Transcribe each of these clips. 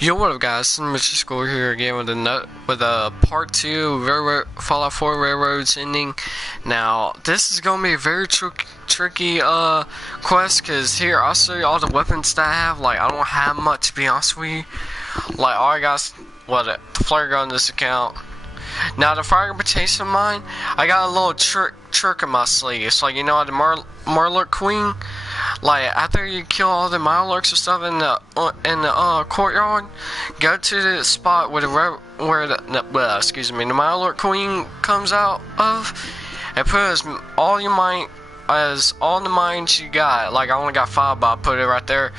Yo, what up, guys? Mr. School here again with a part two Fallout 4 Railroads ending. Now, this is gonna be a very tricky quest, cause here I'll show you all the weapons that I have. Like, I don't have much, to be honest with you. Like, all I got, the flare gun in this account. Now, the fire potato mine, I got a little trick in my sleeve. It's like, you know, the Marlark Queen. Like, after you kill all the Mirelurks and stuff in the courtyard, go to the spot where the Mirelurk Queen comes out of, and put all the mines you got. Like, I only got 5, but I put it right there,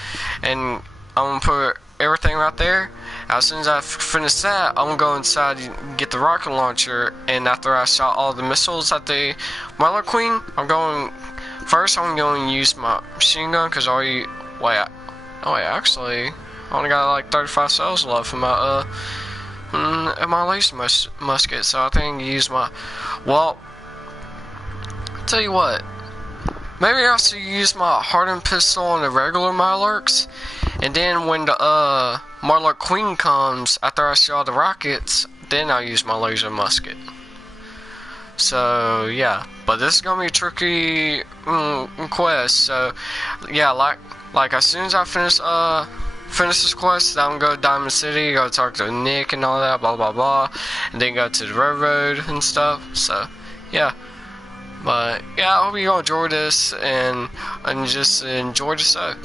and I'm gonna put everything right there. As soon as I finish that, I'm gonna go inside and get the rocket launcher, and after I shot all the missiles at the Mirelurk Queen, I'm going to use my machine gun, because actually, I only got like 35 cells left in my laser musket, so I think I can use my, tell you what, maybe I should use my hardened pistol on the regular Mirelurks, and then when the Mirelurk Queen comes, after I shoot all the rockets, then I'll use my laser musket. So yeah, but this is gonna be a tricky quest. So yeah, like as soon as I finish this quest, I'm gonna go to Diamond City, go talk to Nick and all that, blah blah blah, and then go to the railroad and stuff. So yeah, but yeah, I hope you gonna enjoy this and just enjoy the show.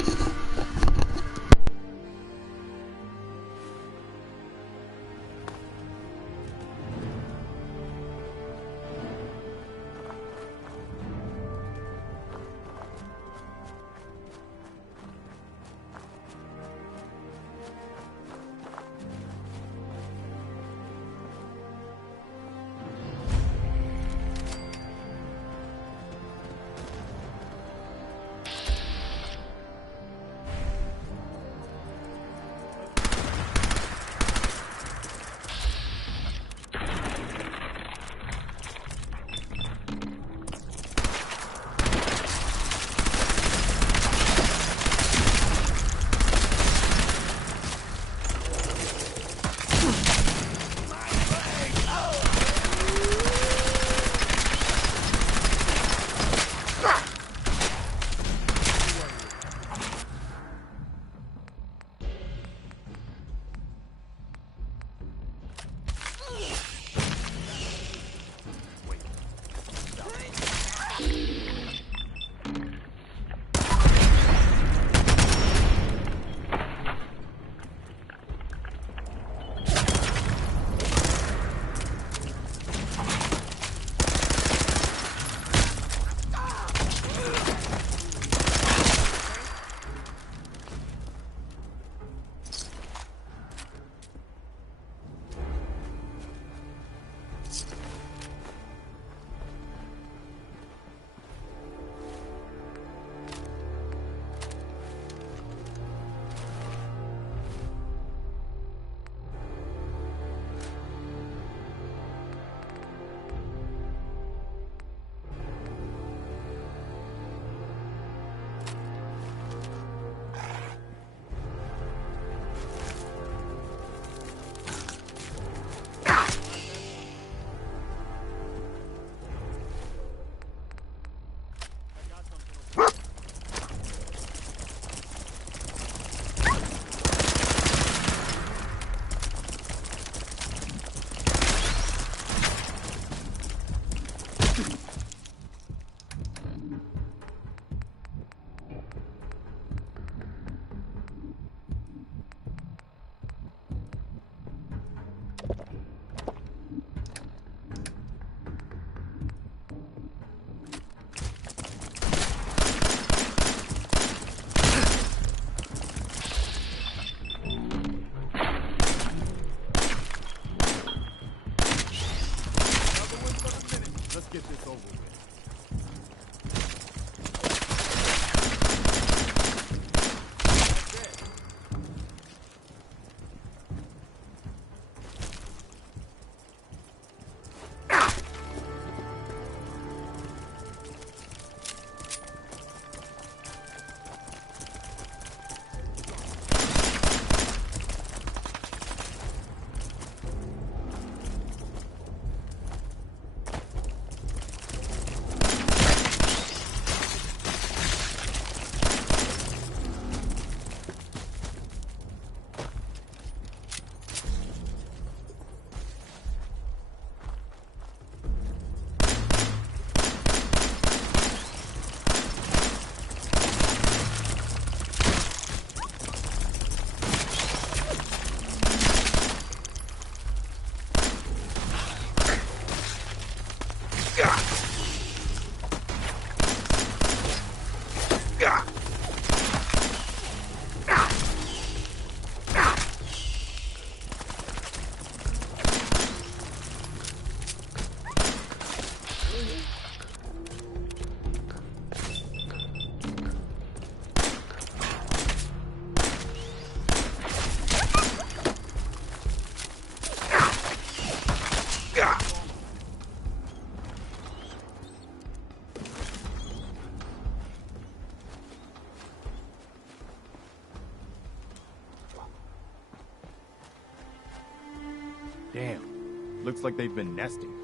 Damn. Looks like they've been nesting.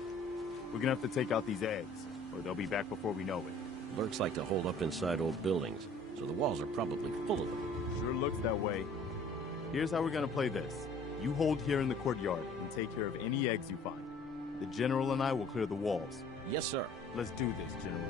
We're gonna have to take out these eggs, or they'll be back before we know it. Lurks like to hold up inside old buildings, so the walls are probably full of them. Sure looks that way. Here's how we're gonna play this. You hold here in the courtyard and take care of any eggs you find. The General and I will clear the walls. Yes, sir. Let's do this, General.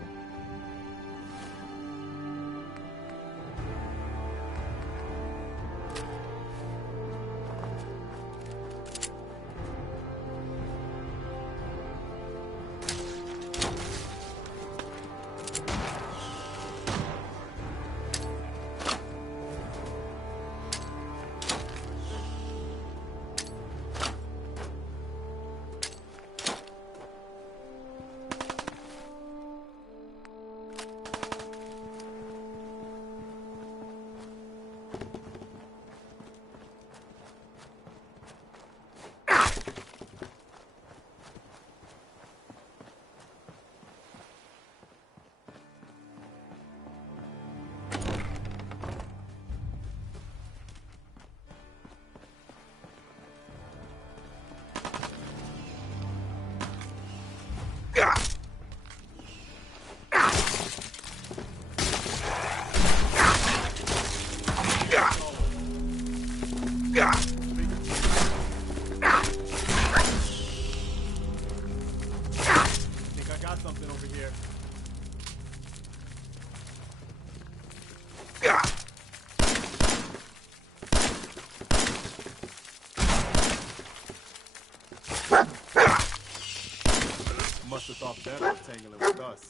Must have thought better of tangling with us.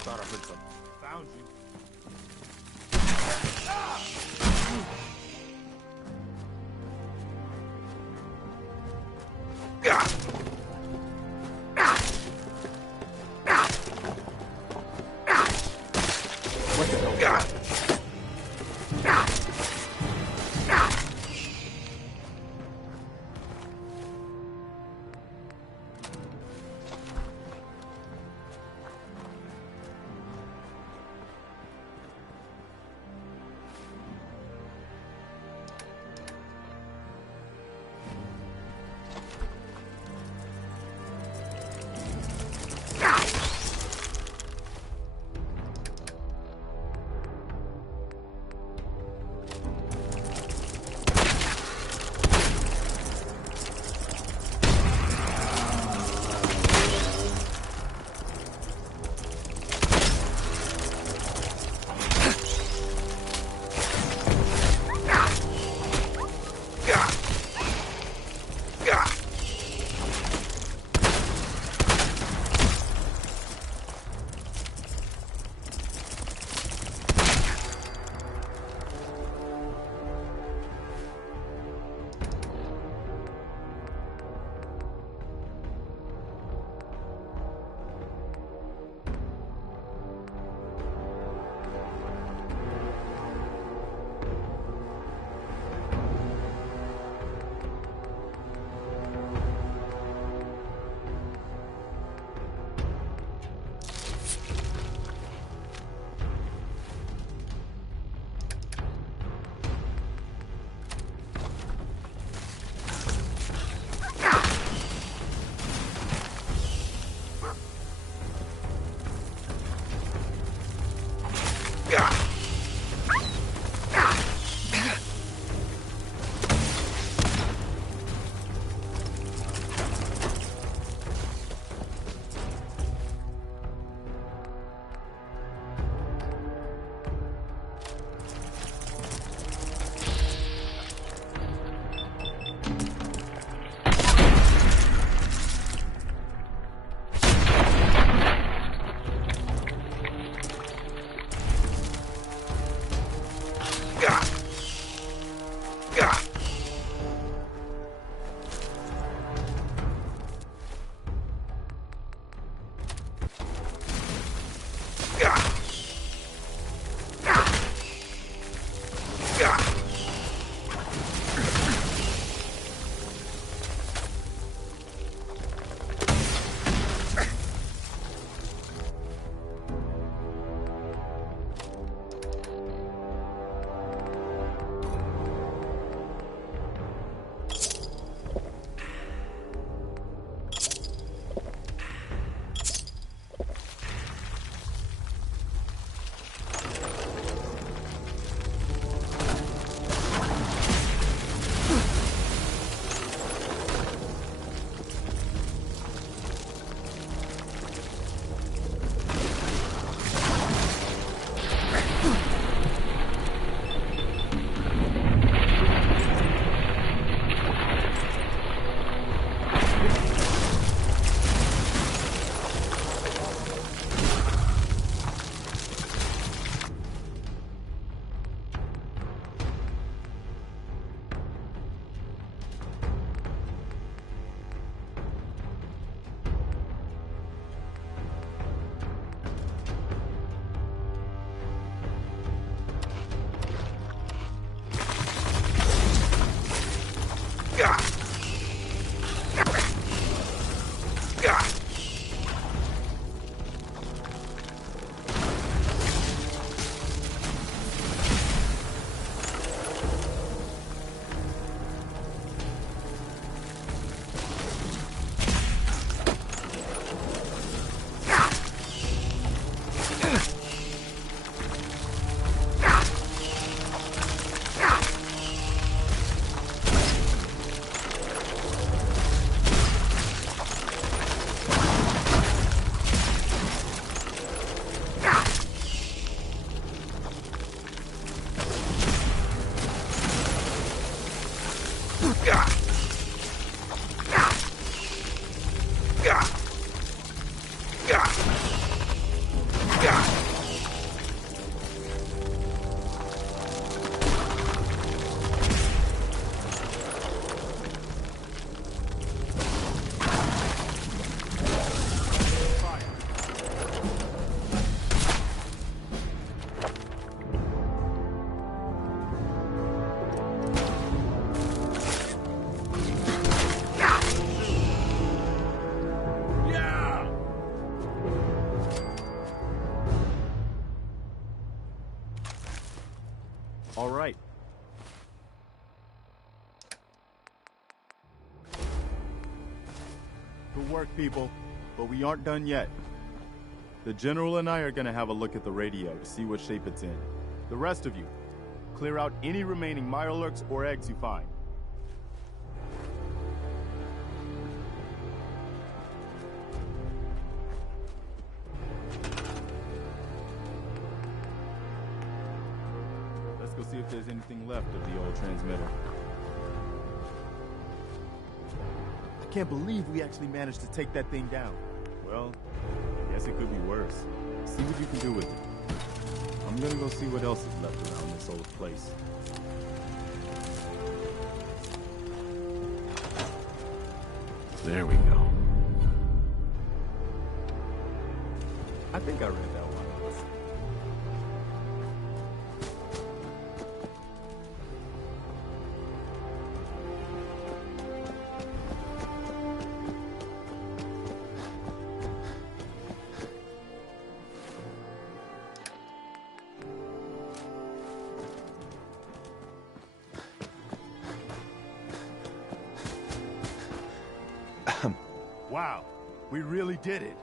Thought I heard something. Found you. What the hell? work, people, but we aren't done yet. The General and I are gonna have a look at the radio to see what shape it's in. The rest of you, clear out any remaining Mirelurks or eggs you find. Let's go see if there's anything left of the old transmitter. I can't believe we actually managed to take that thing down. Well, I guess it could be worse. See what you can do with it. I'm gonna go see what else is left around this old place. There we go. I think I read that one. Wow, we really did it.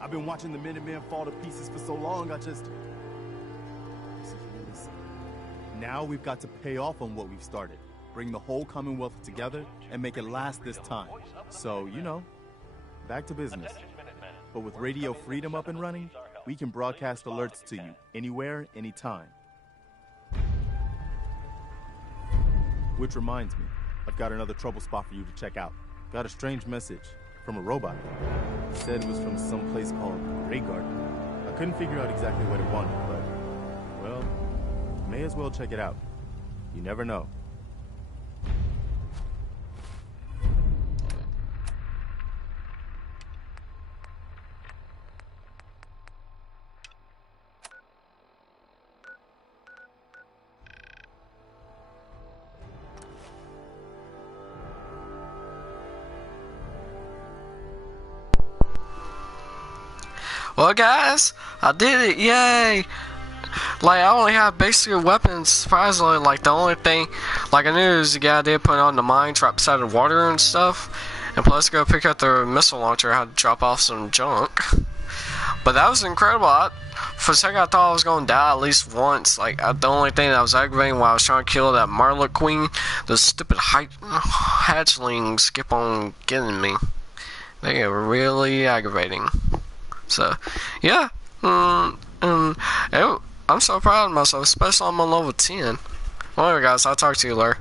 I've been watching the Minutemen fall to pieces for so long, I just... Now we've got to pay off on what we've started. Bring the whole Commonwealth together and make it last this time. So, you know, back to business. But with Radio Freedom up and running, we can broadcast alerts to you anywhere, anytime. Which reminds me, I've got another trouble spot for you to check out. Got a strange message from a robot. It said it was from some place called Grey Garden. I couldn't figure out exactly what it wanted, but, well, may as well check it out. You never know. Well, guys, I did it! Yay! Like, I only have basic weapons, surprisingly. Like, the only thing, like, I knew was the guy did put on the mine trap beside the water and stuff. And plus, go pick up the missile launcher. I had to drop off some junk. But that was incredible. For a second, I thought I was going to die at least once. Like, the only thing that was aggravating while I was trying to kill that Mirelurk Queen, the stupid hatchlings keep on getting me. They are really aggravating. So, yeah. I'm so proud of myself, especially I'm on level 10. Well, anyway, guys, I'll talk to you later.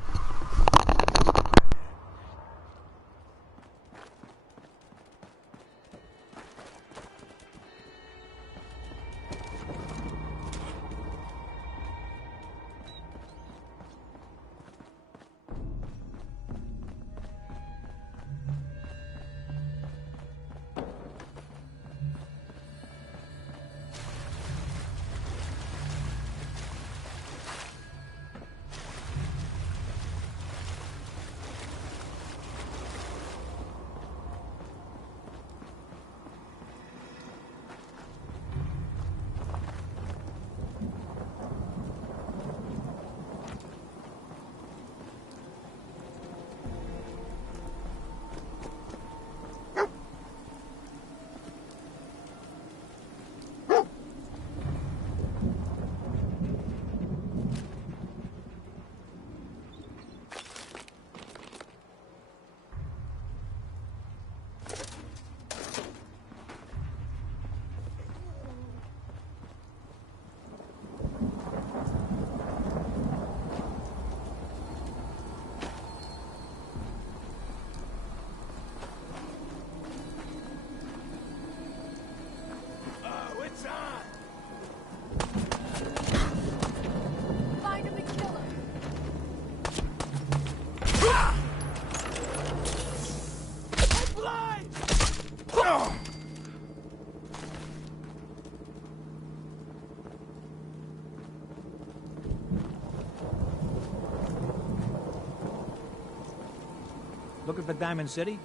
Looking for Diamond City?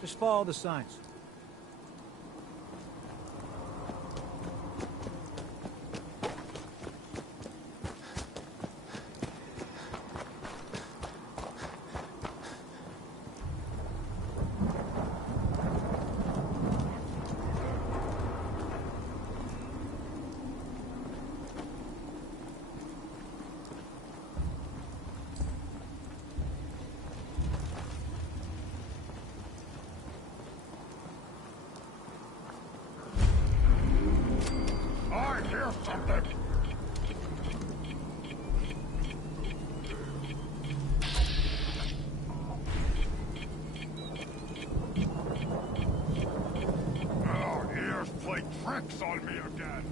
Just follow the signs. tricks on me again.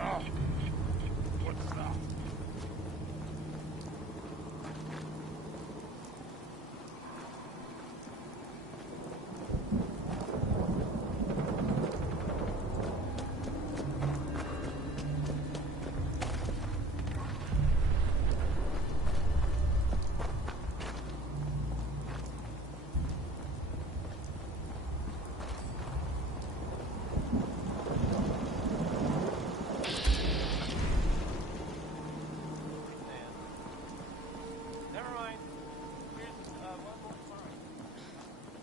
Oh, what's that?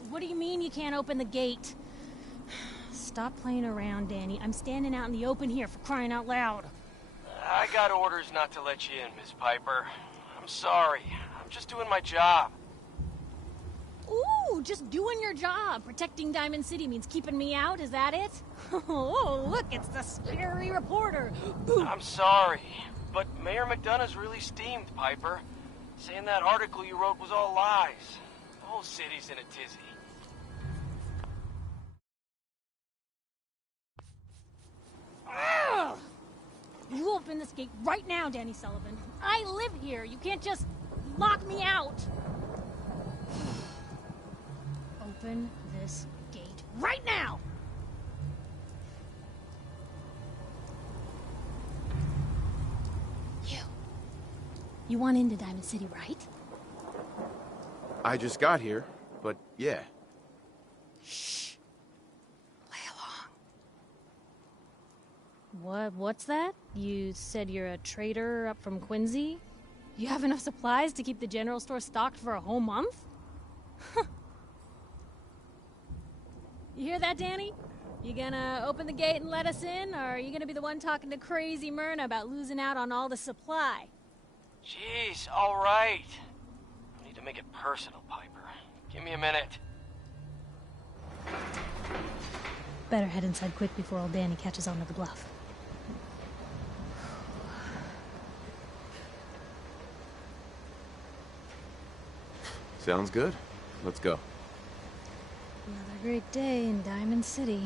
What do you mean you can't open the gate? Stop playing around, Danny. I'm standing out in the open here, for crying out loud. I got orders not to let you in, Miss Piper. I'm sorry. I'm just doing my job. Ooh, just doing your job. Protecting Diamond City means keeping me out, is that it? Oh, look, it's the scary reporter. Boom. I'm sorry, but Mayor McDonough's really steamed, Piper. Saying that article you wrote was all lies. The whole city's in a tizzy. Ugh! You open this gate right now, Danny Sullivan. I live here. You can't just lock me out. Open this gate right now! You want into Diamond City, right? I just got here, but yeah. Shh. Play along. What's that? You said you're a trader up from Quincy? You have enough supplies to keep the general store stocked for a whole month? You hear that, Danny? You gonna open the gate and let us in, or are you gonna be the one talking to crazy Myrna about losing out on all the supply? Jeez, all right. I need to make it personal, Piper. Give me a minute. Better head inside quick before old Danny catches on to the bluff. Sounds good. Let's go. Another great day in Diamond City.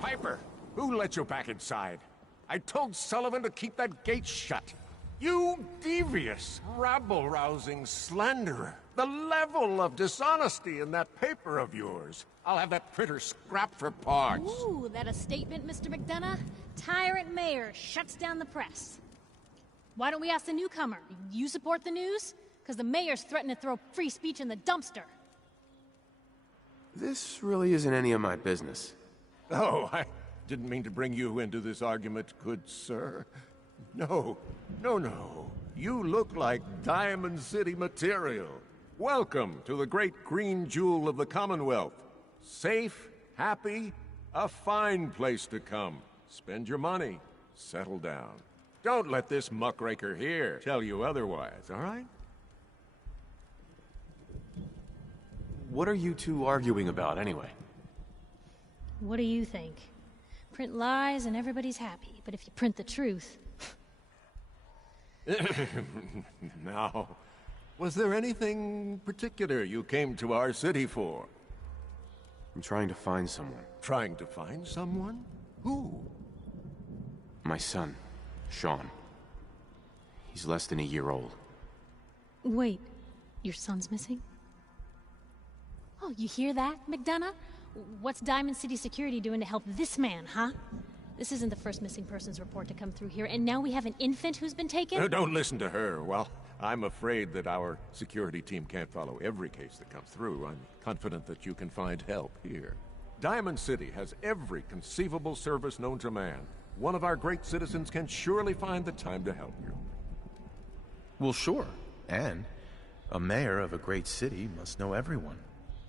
Piper, who let you back inside? I told Sullivan to keep that gate shut. You devious, rabble-rousing slanderer. The level of dishonesty in that paper of yours. I'll have that printer scrapped for parts. Ooh, that a statement, Mr. McDonough? Tyrant mayor shuts down the press. Why don't we ask the newcomer? You support the news? Because the mayor's threatened to throw free speech in the dumpster. This really isn't any of my business. Oh, I didn't mean to bring you into this argument, good sir. No. You look like Diamond City material. Welcome to the great green jewel of the Commonwealth. Safe, happy, a fine place to come. Spend your money, settle down. Don't let this muckraker here tell you otherwise, all right? What are you two arguing about, anyway? What do you think? Print lies and everybody's happy, but if you print the truth... Now, was there anything particular you came to our city for? I'm trying to find someone. Trying to find someone? Who? My son, Sean. He's less than a year old. Wait, your son's missing? Oh, you hear that, McDonough? What's Diamond City Security doing to help this man, huh? This isn't the first missing persons report to come through here, and now we have an infant who's been taken? Don't listen to her. Well, I'm afraid that our security team can't follow every case that comes through. I'm confident that you can find help here. Diamond City has every conceivable service known to man. One of our great citizens can surely find the time to help you. Well, sure. And a mayor of a great city must know everyone.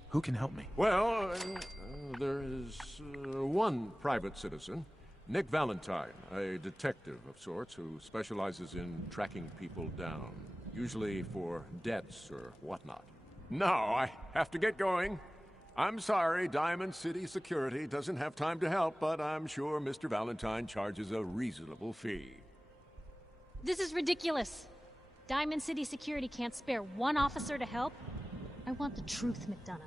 Who can help me? Well, there is one private citizen, Nick Valentine, a detective of sorts who specializes in tracking people down, usually for debts or whatnot. Now, I have to get going. I'm sorry, Diamond City Security doesn't have time to help, but I'm sure Mr. Valentine charges a reasonable fee. This is ridiculous. Diamond City Security can't spare one officer to help? I want the truth, McDonough.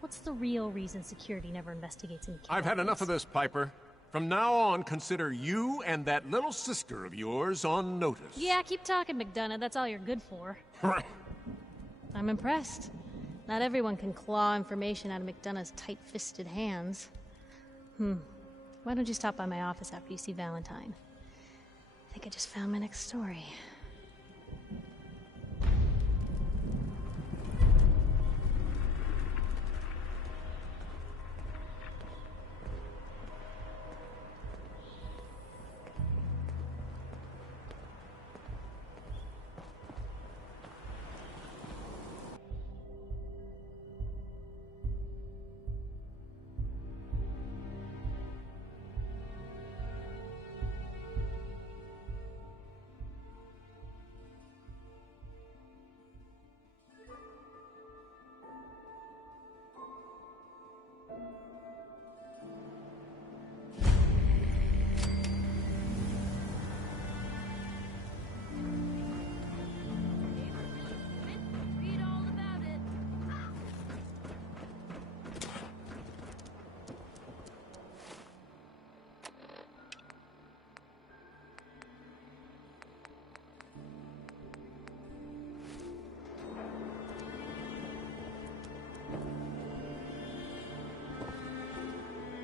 What's the real reason security never investigates any kidnappings? I've had enough of this, Piper. From now on, consider you and that little sister of yours on notice. Yeah, keep talking, McDonough. That's all you're good for. I'm impressed. Not everyone can claw information out of McDonough's tight-fisted hands. Why don't you stop by my office after you see Valentine? I think I just found my next story.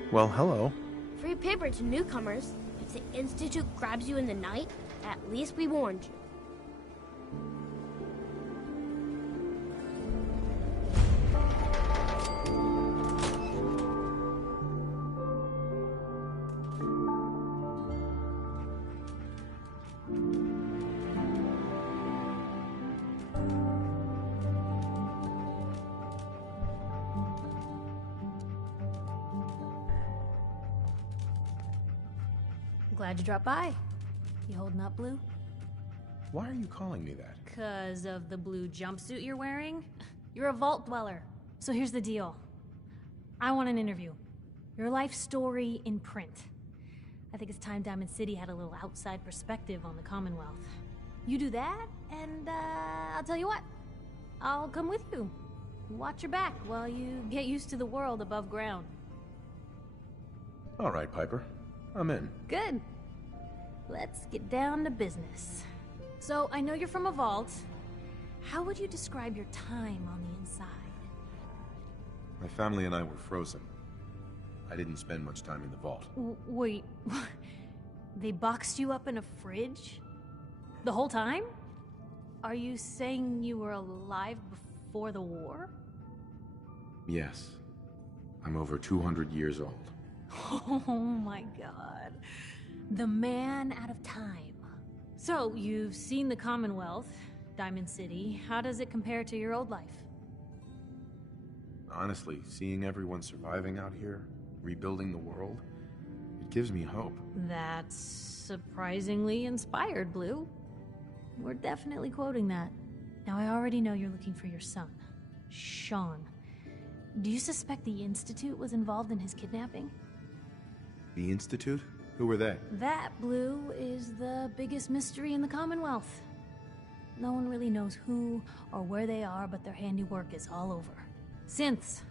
Well, hello. Free paper to newcomers. If the Institute grabs you in the night, at least we warned you. Glad you dropped by. You holding up, Blue? Why are you calling me that? 'Cause of the blue jumpsuit you're wearing? You're a vault dweller. So here's the deal. I want an interview. Your life story in print. I think it's time Diamond City had a little outside perspective on the Commonwealth. You do that, and I'll tell you what. I'll come with you. Watch your back while you get used to the world above ground. All right, Piper. I'm in. Good. Let's get down to business. So, I know you're from a vault. How would you describe your time on the inside? My family and I were frozen. I didn't spend much time in the vault. Wait, they boxed you up in a fridge? The whole time? Are you saying you were alive before the war? Yes. I'm over 200 years old. Oh my god. The man out of time. So, you've seen the Commonwealth, Diamond City. How does it compare to your old life? Honestly, seeing everyone surviving out here, rebuilding the world, it gives me hope. That's surprisingly inspired, Blue. We're definitely quoting that. Now, I already know you're looking for your son, Sean. Do you suspect the Institute was involved in his kidnapping? The Institute? Who were they? That, Blue, is the biggest mystery in the Commonwealth. No one really knows who or where they are, but their handiwork is all over. Synths.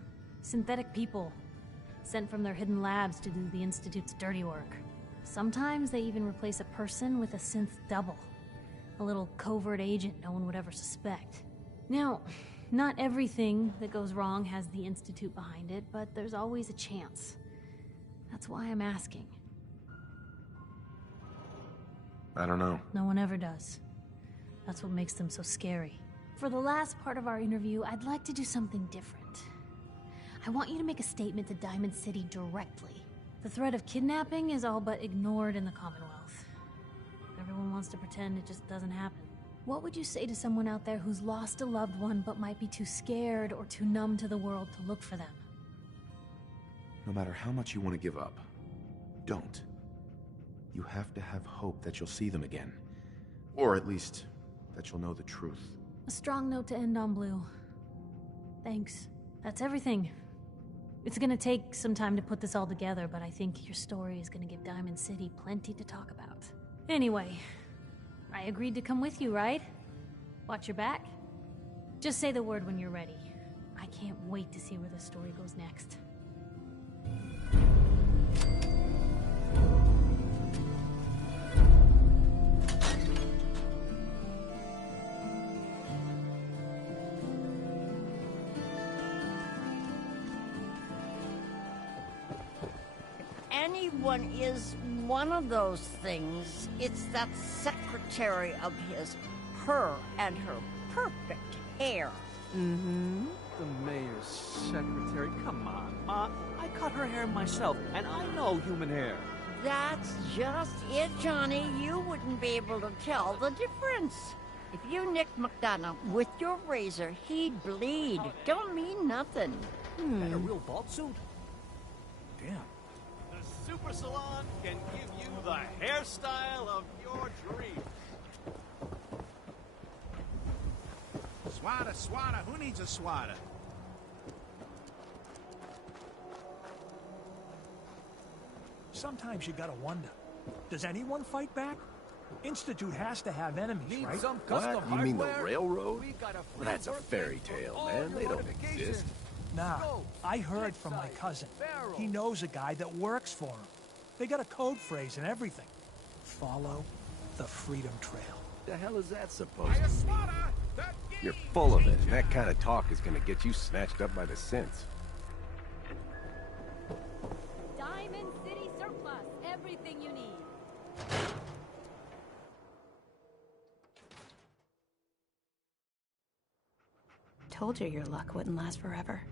Synthetic people. Sent from their hidden labs to do the Institute's dirty work. Sometimes they even replace a person with a synth double. A little covert agent no one would ever suspect. Now, not everything that goes wrong has the Institute behind it, but there's always a chance. That's why I'm asking. I don't know. No one ever does. That's what makes them so scary. For the last part of our interview, I'd like to do something different. I want you to make a statement to Diamond City directly. The threat of kidnapping is all but ignored in the Commonwealth. Everyone wants to pretend it just doesn't happen. What would you say to someone out there who's lost a loved one but might be too scared or too numb to the world to look for them? No matter how much you want to give up, don't. You have to have hope that you'll see them again. Or at least, that you'll know the truth. A strong note to end on, Blue. Thanks. That's everything. It's gonna take some time to put this all together, but I think your story is gonna give Diamond City plenty to talk about. Anyway, I agreed to come with you, right? Watch your back. Just say the word when you're ready. I can't wait to see where the story goes next. Anyone is one of those things, it's that secretary of his, her and her perfect hair. Mm-hmm. The mayor's secretary. Come on, Ma. I cut her hair myself, and I know human hair. That's just it, Johnny. You wouldn't be able to tell the difference. If you nicked McDonough with your razor, he'd bleed. Don't mean nothing. And a real vault suit? Damn. The Super Salon can give you the hairstyle of your dreams. Swatter, swatter. Who needs a swatter? Sometimes you gotta wonder, does anyone fight back? Institute has to have enemies, right? Some custom What? You mean the hardware? railroad? We got a Well, that's a fairy tale, man. They don't exist. Nah, I heard from my cousin. He knows a guy that works for him. They got a code phrase and everything. Follow the Freedom Trail. The hell is that supposed to mean? You're full of it, and that kind of talk is gonna get you snatched up by the synths. Diamond City Surplus. Everything you need. Told you your luck wouldn't last forever.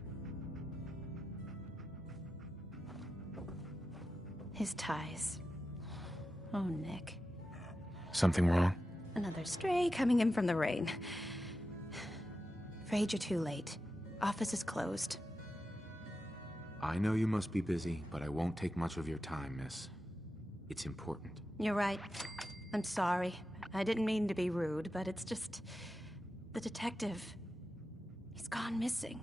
His ties. Oh, Nick. Something wrong? Another stray coming in from the rain. Afraid you're too late. Office is closed. I know you must be busy, but I won't take much of your time, miss. It's important. You're right. I'm sorry. I didn't mean to be rude, but it's just... the detective... he's gone missing.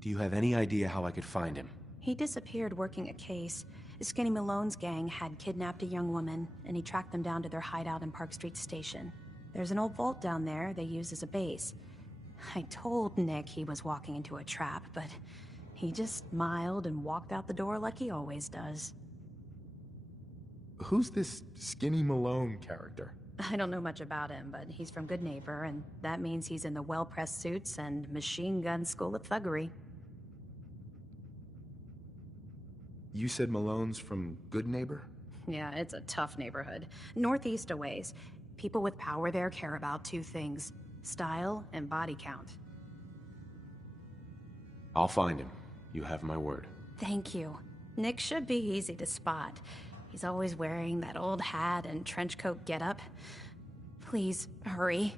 Do you have any idea how I could find him? He disappeared working a case. Skinny Malone's gang had kidnapped a young woman, and he tracked them down to their hideout in Park Street Station. There's an old vault down there they use as a base. I told Nick he was walking into a trap, but he just smiled and walked out the door like he always does. Who's this Skinny Malone character? I don't know much about him, but he's from Good Neighbor, and that means he's in the well-pressed suits and machine gun school of thuggery. You said Malone's from Good Neighbor? Yeah, it's a tough neighborhood. Northeast a ways. People with power there care about two things: style and body count. I'll find him. You have my word. Thank you. Nick should be easy to spot. He's always wearing that old hat and trench coat getup. Please, hurry.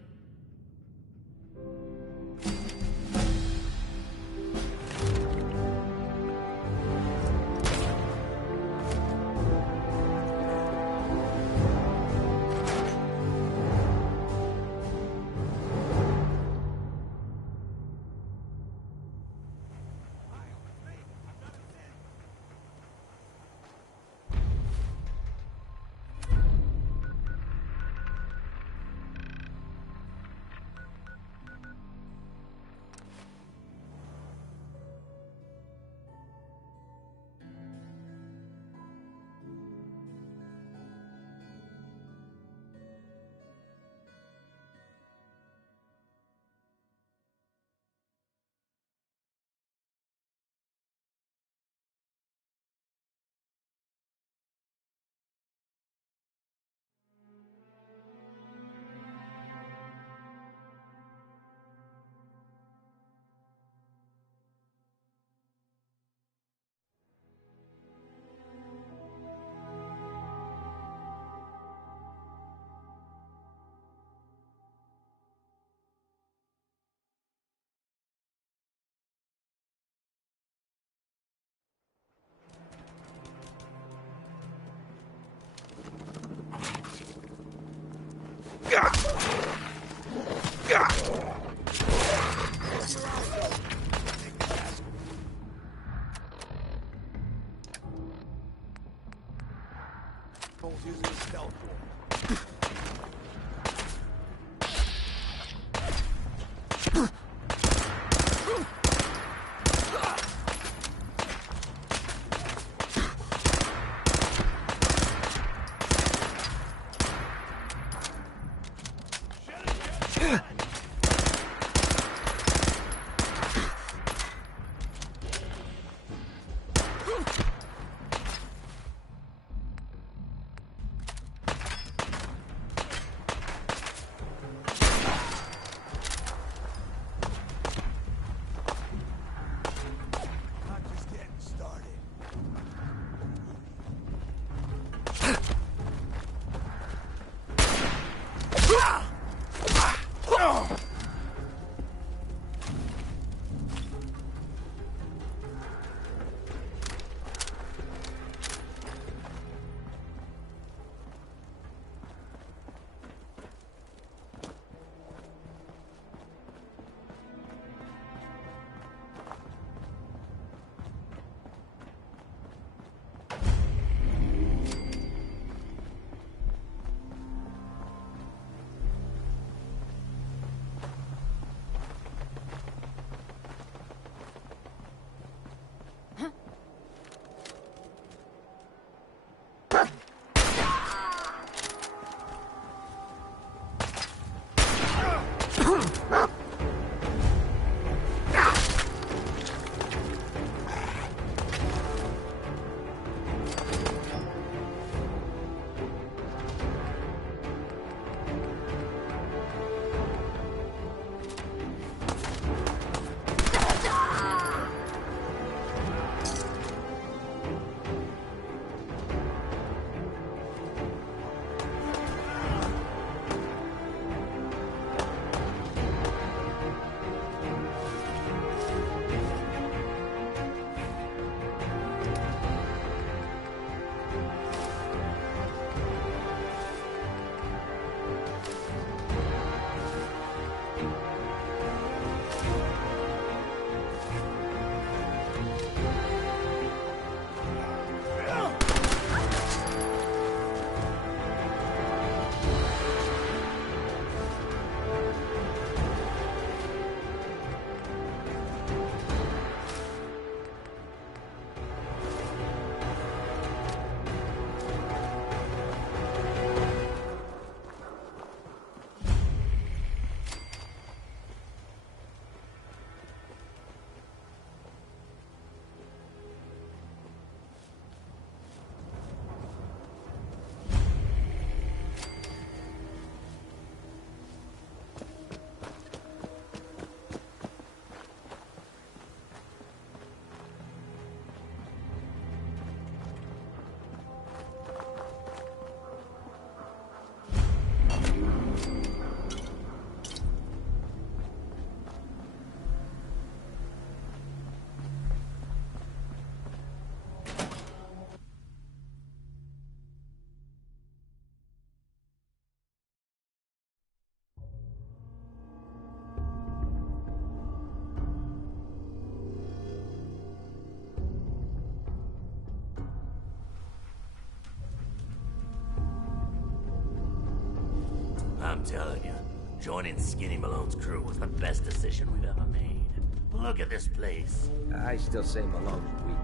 I'm telling you, joining Skinny Malone's crew was the best decision we've ever made. Look at this place. I still say Malone's weak.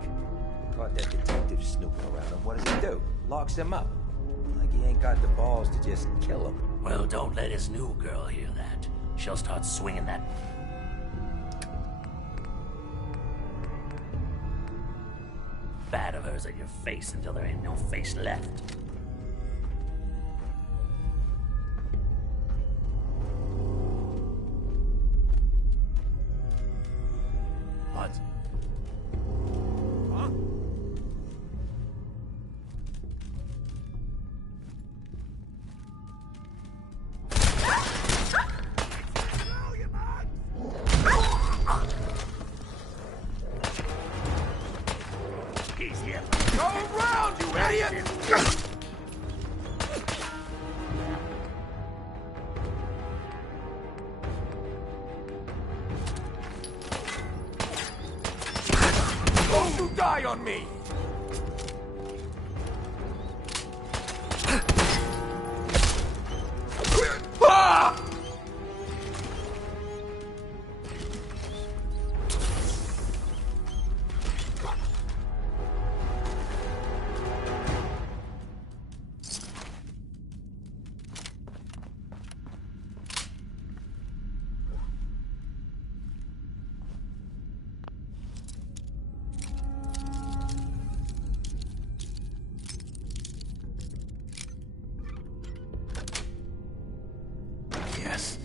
Caught that detective snooping around him. What does he do? Locks him up. Like he ain't got the balls to just kill him. Well, don't let his new girl hear that. She'll start swinging that... bat of hers at your face until there ain't no face left. What? Huh? He's here. Go around, you idiot! Don't you die on me! Ah! Yes.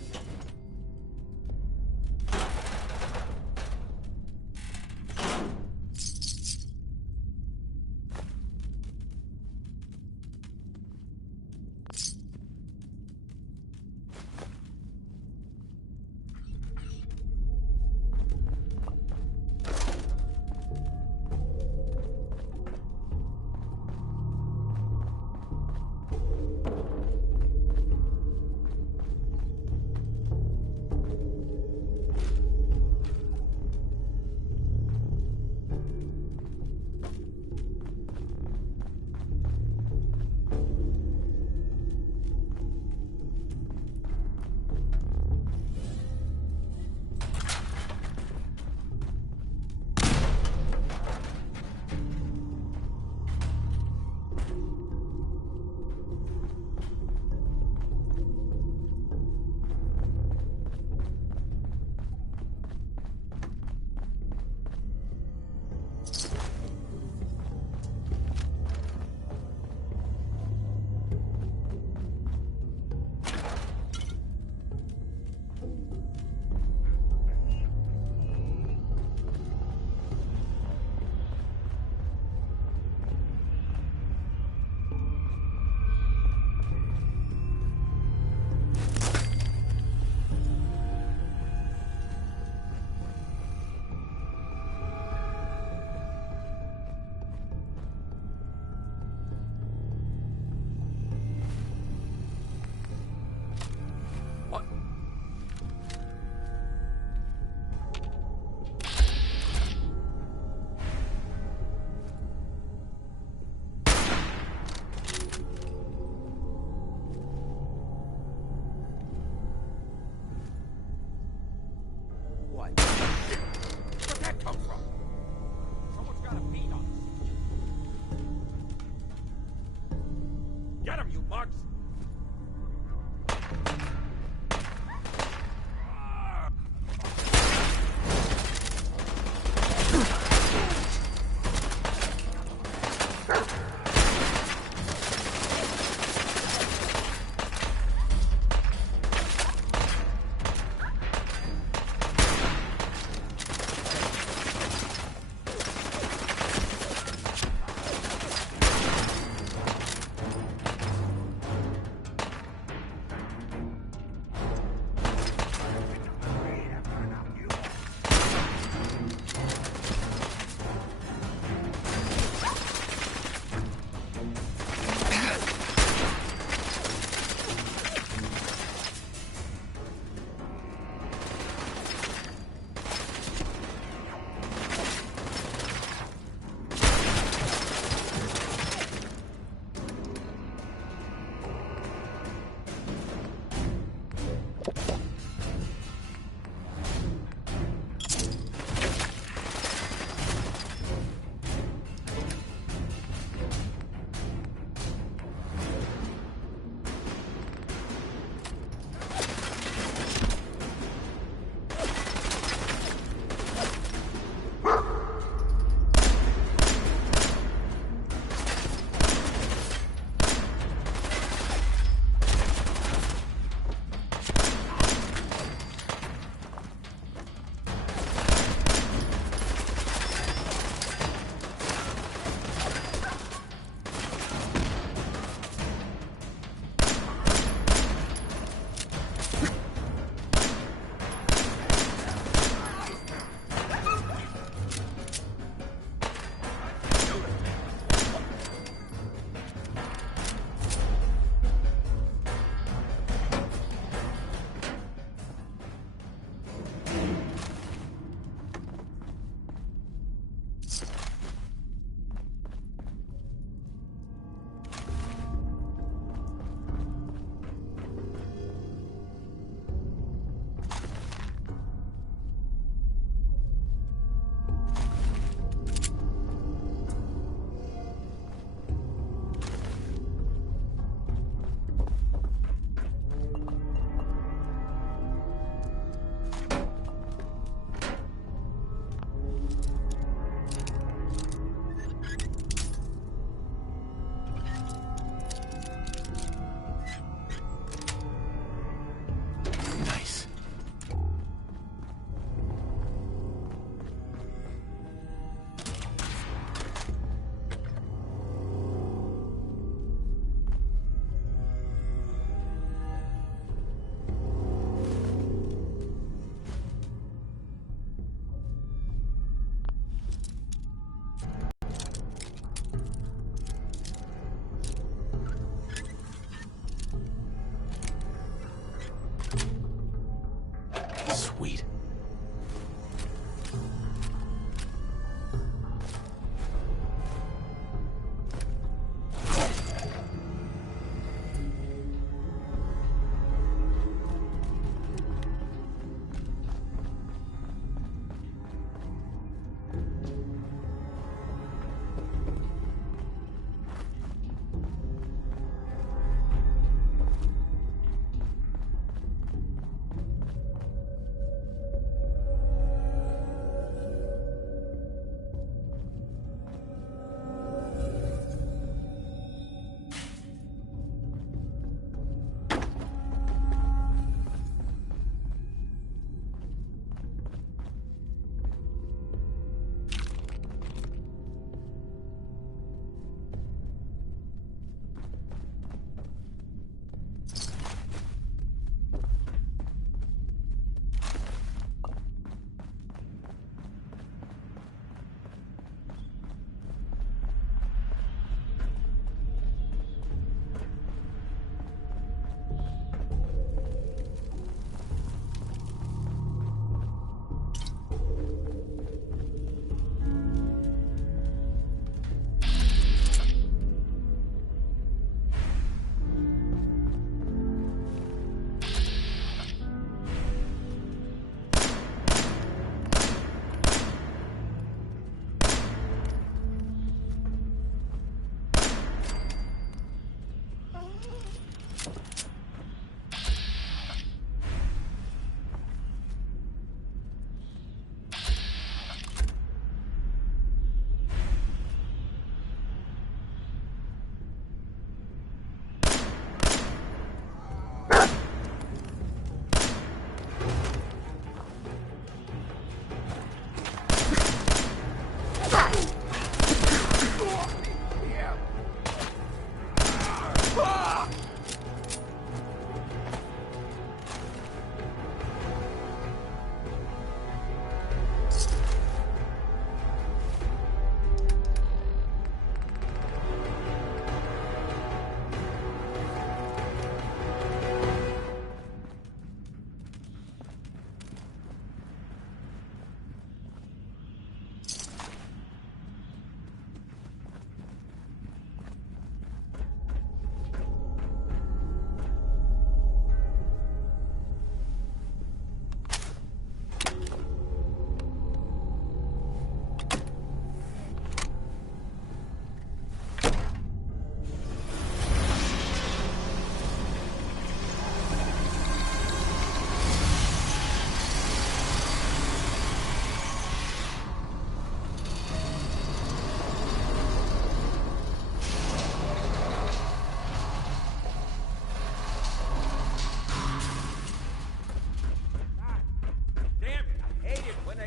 Where'd that come from? Someone's got a beat on us. Get him, you mugs!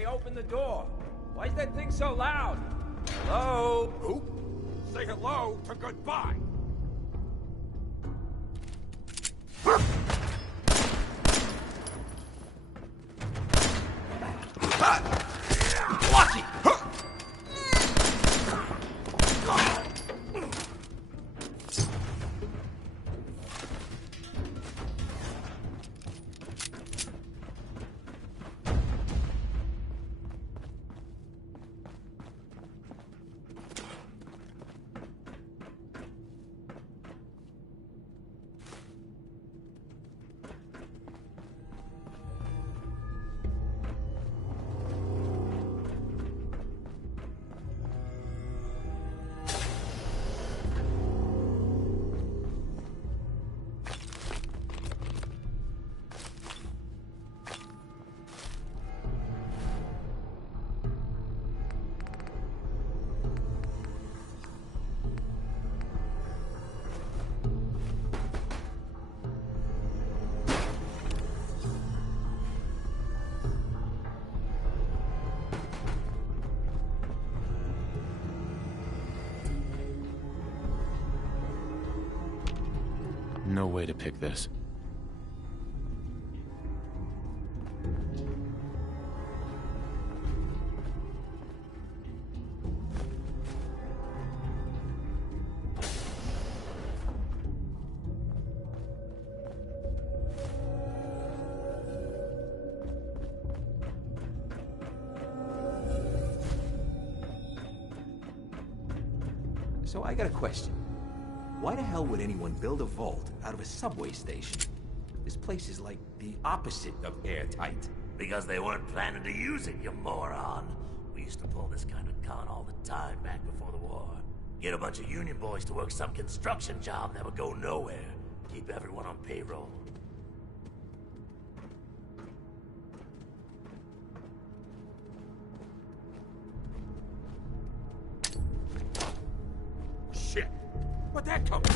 Open the door. Why is that thing so loud? Hello? Who? Say hello to goodbye. Lucky! No way to pick this. So I got a question. Why the hell would anyone build a vault out of a subway station? This place is like the opposite of airtight. Because they weren't planning to use it, you moron. We used to pull this kind of con all the time back before the war. Get a bunch of union boys to work some construction job that would go nowhere. Keep everyone on payroll. Shit! Where'd that come from?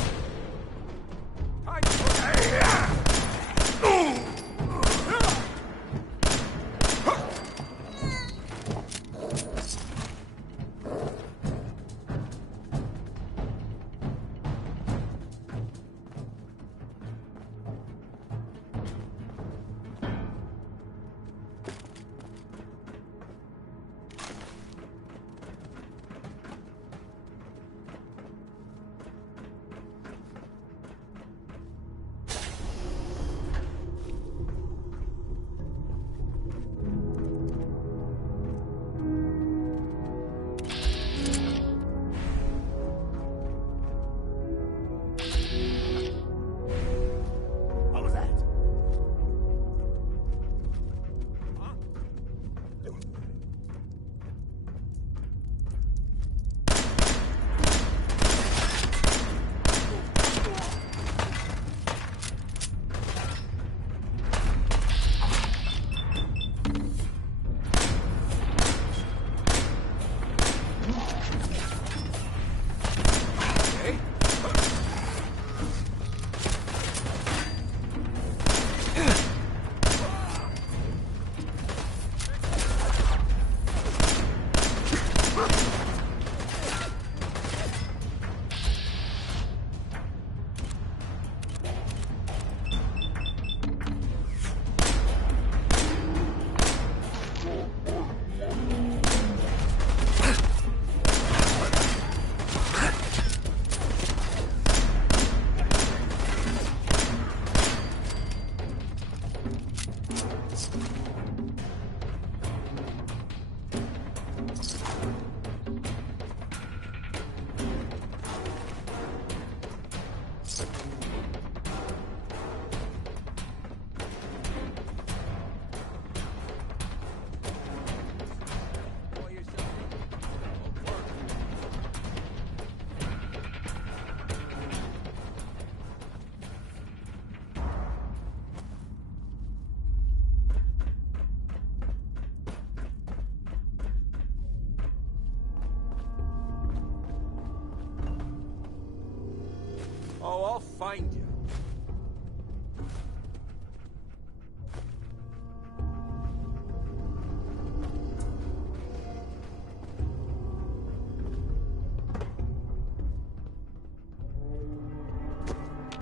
Oh, I'll find you.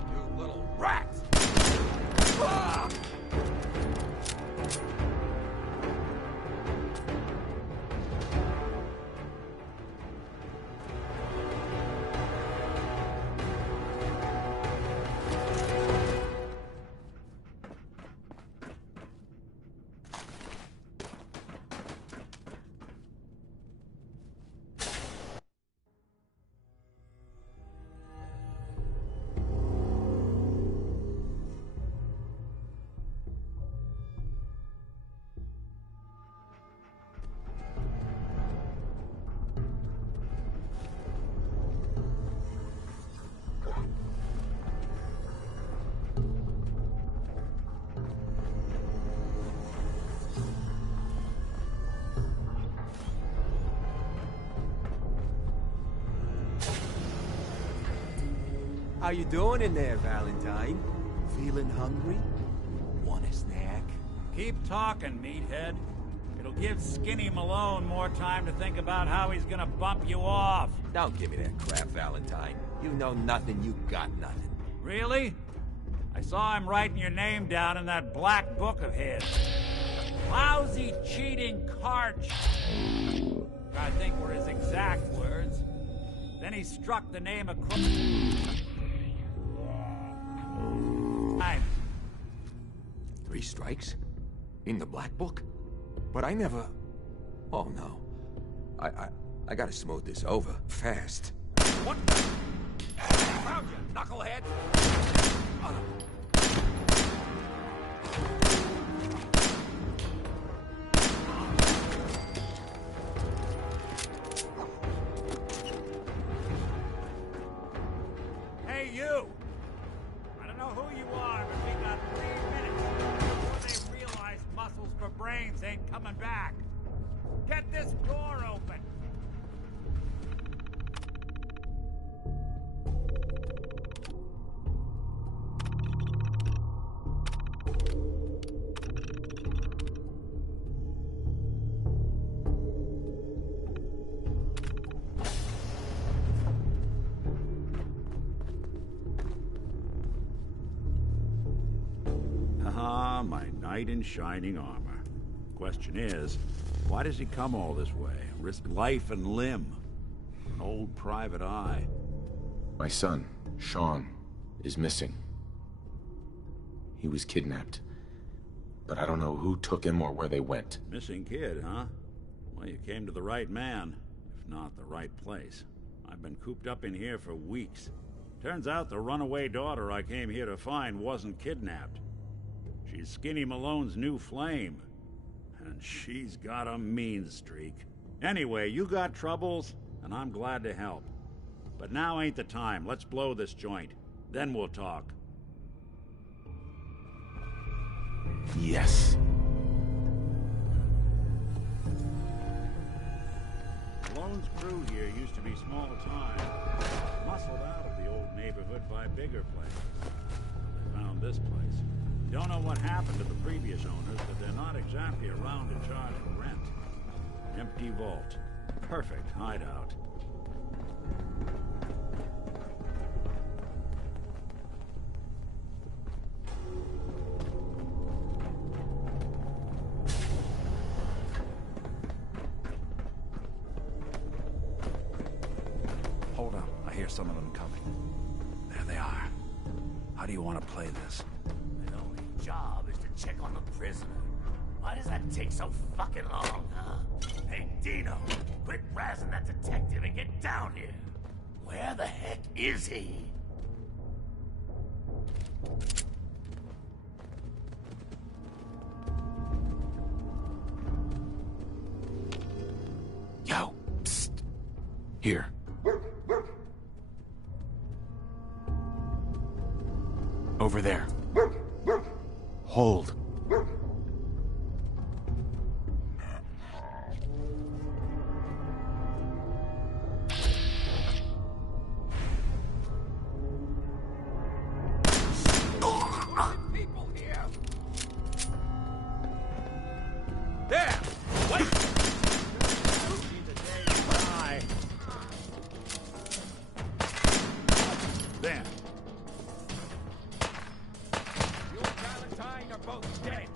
You little rat! Ah! How you doing in there, Valentine? Feeling hungry? Want a snack? Keep talking, meathead. It'll give Skinny Malone more time to think about how he's gonna bump you off. Don't give me that crap, Valentine. You know nothing, you got nothing. Really? I saw him writing your name down in that black book of his. Lousy, cheating carch. I think were his exact words. Then he struck the name across. 3 strikes? In the black book? But I never... Oh, no. I gotta smooth this over, fast. What? Found you, knucklehead! Hey, you! I don't know who you are, but we got 3 minutes before they realize muscles for brains ain't coming back. Get this door open! My knight in shining armor. Question is, why does he come all this way? Risk life and limb? An old private eye. My son, Sean, is missing. He was kidnapped. But I don't know who took him or where they went. Missing kid, huh? Well, you came to the right man, if not the right place. I've been cooped up in here for weeks. Turns out the runaway daughter I came here to find wasn't kidnapped. She's Skinny Malone's new flame. And she's got a mean streak. Anyway, you got troubles, and I'm glad to help. But now ain't the time. Let's blow this joint. Then we'll talk. Yes. Malone's crew here used to be small time. Muscled out of the old neighborhood by bigger places. They found this place. Don't know what happened to the previous owners, but they're not exactly around to charge rent. Empty vault. Perfect hideout. Hold up, I hear some of them coming. There they are. How do you want to play this? My only job is to check on the prisoner. Why does that take so fucking long, huh? Hey, Dino, quit razzing that detective and get down here. Where the heck is he? Yo, psst. Here. Over there. Hold. both dead.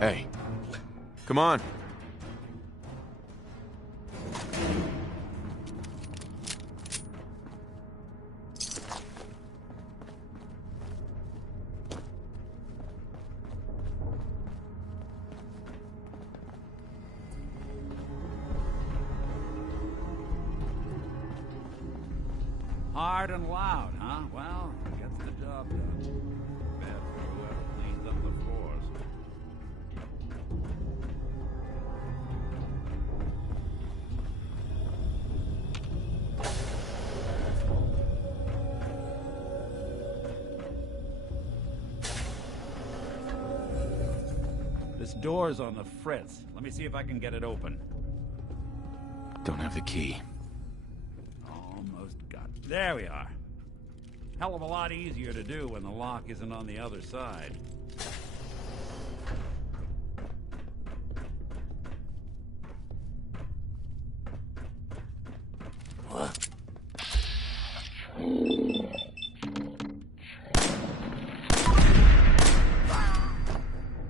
Hey, come on. Hard and loud, huh? Well, gets the job done. Bad for whoever cleans up the floors. This door's on the fritz. Let me see if I can get it open. Don't have the key. Almost got it. There we are. Hell of a lot easier to do when the lock isn't on the other side. What?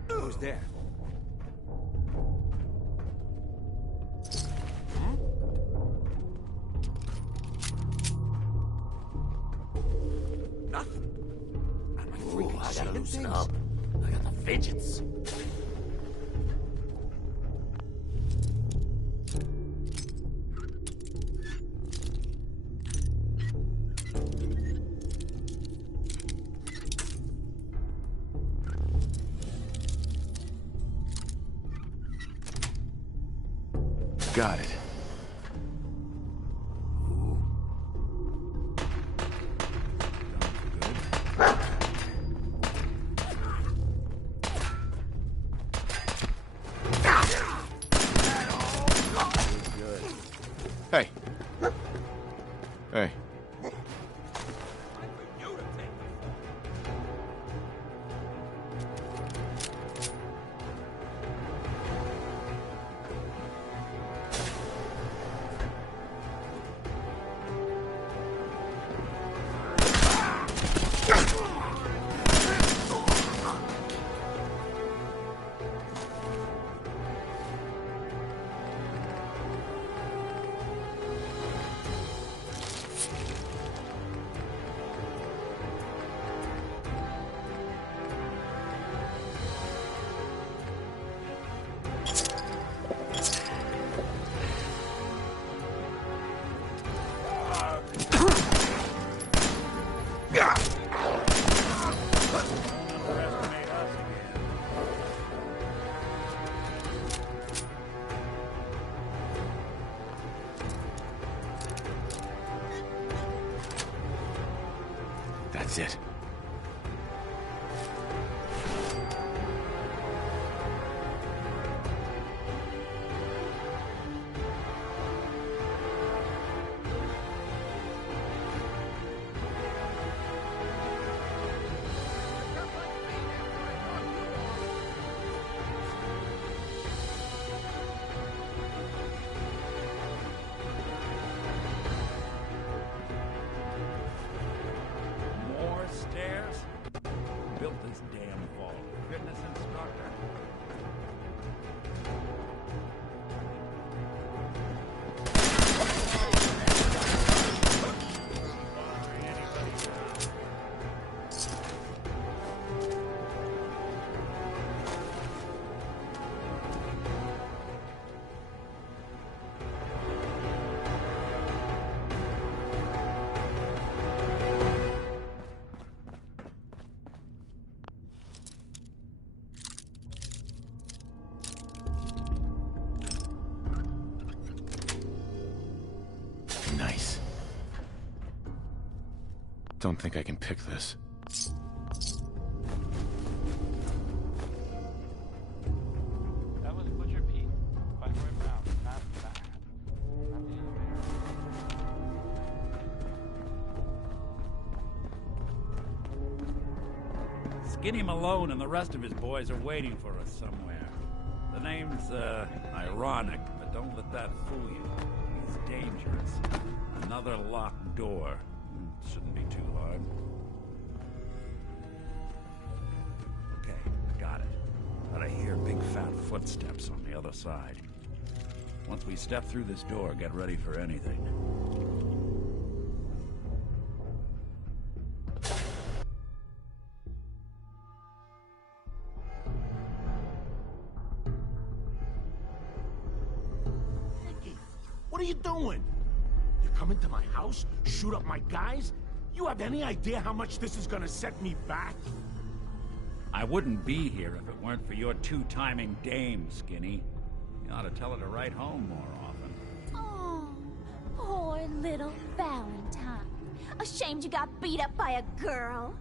Who's there? Ooh, I gotta loosen up. I got the fidgets. Got it. Hey. Hey. That's it. More stairs? Who built this damn vault? Fitness instructor? Nice. Don't think I can pick this. That was Butcher Pete by Roy Brown. Not bad. Not the Skinny Malone and the rest of his boys are waiting for us somewhere. The name's, ironic, but don't let that fool you. He's dangerous. Another locked door. Shouldn't be too hard. Okay, got it. But I hear big fat footsteps on the other side. Once we step through this door, get ready for anything. What are you doing? You come into my house, shoot up my guys? You have any idea how much this is gonna set me back? I wouldn't be here if it weren't for your two-timing dame, Skinny. You ought to tell her to write home more often. Oh, poor little Valentine. Ashamed you got beat up by a girl?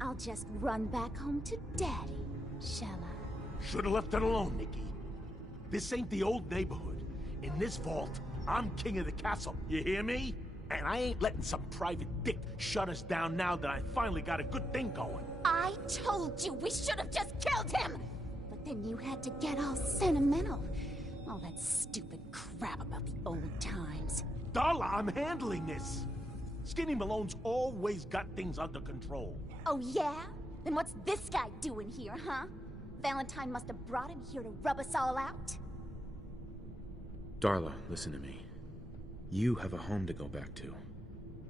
I'll just run back home to Daddy, shall I? Should've left it alone, Nikki. This ain't the old neighborhood. In this vault, I'm king of the castle, you hear me? And I ain't letting some private dick shut us down now that I finally got a good thing going. I told you we should have just killed him! But then you had to get all sentimental. All that stupid crap about the old times. Darla, I'm handling this. Skinny Malone's always got things under control. Oh yeah? Then what's this guy doing here, huh? Valentine must have brought him here to rub us all out? Darla, listen to me. You have a home to go back to.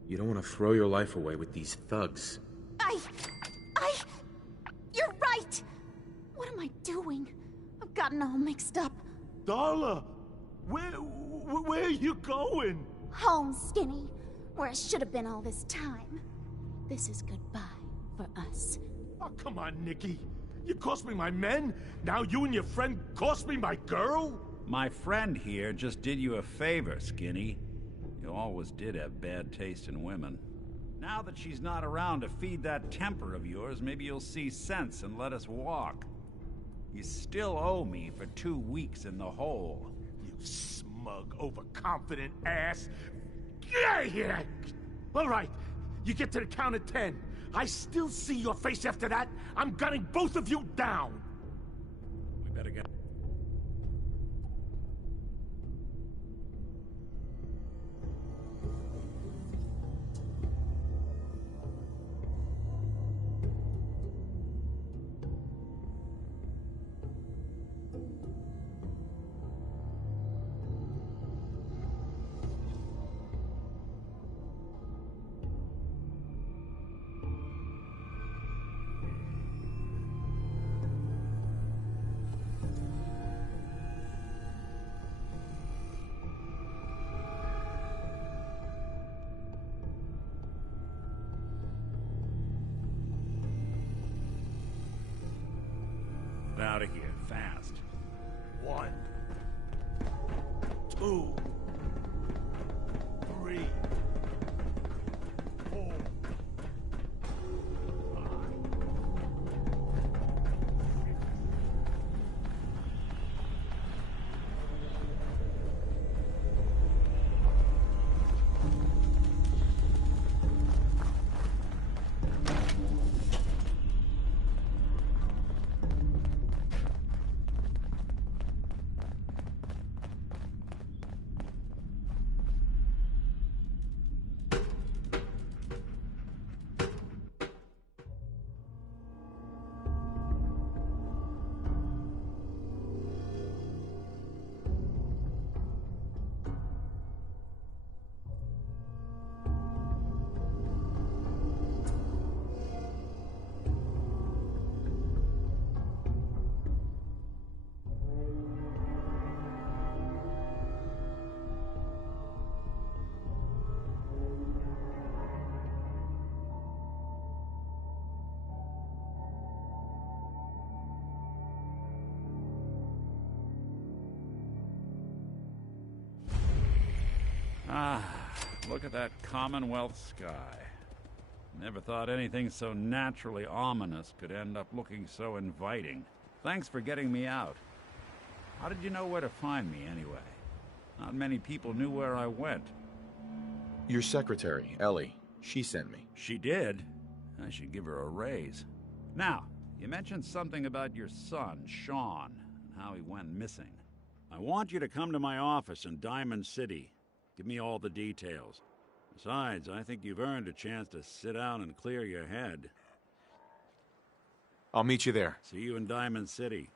You don't want to throw your life away with these thugs. You're right! What am I doing? I've gotten all mixed up. Darla, where are you going? Home, Skinny, where I should have been all this time. This is goodbye for us. Oh, come on, Nikki. You cost me my men, now you and your friend cost me my girl? My friend here just did you a favor, Skinny. You always did have bad taste in women. Now that she's not around to feed that temper of yours, maybe you'll see sense and let us walk. You still owe me for 2 weeks in the hole. You smug, overconfident ass. Get out of here! All right, you get to the count of 10. I still see your face after that. I'm gunning both of you down. We better get... out of here, fast. 1, 2, 3, 4. Ah, look at that Commonwealth sky. Never thought anything so naturally ominous could end up looking so inviting. Thanks for getting me out. How did you know where to find me, anyway? Not many people knew where I went. Your secretary, Ellie, she sent me. She did? I should give her a raise. Now, You mentioned something about your son, Sean, and how he went missing. I want you to come to my office in Diamond City. Give me all the details. Besides, I think you've earned a chance to sit down and clear your head. I'll meet you there. See you in Diamond City.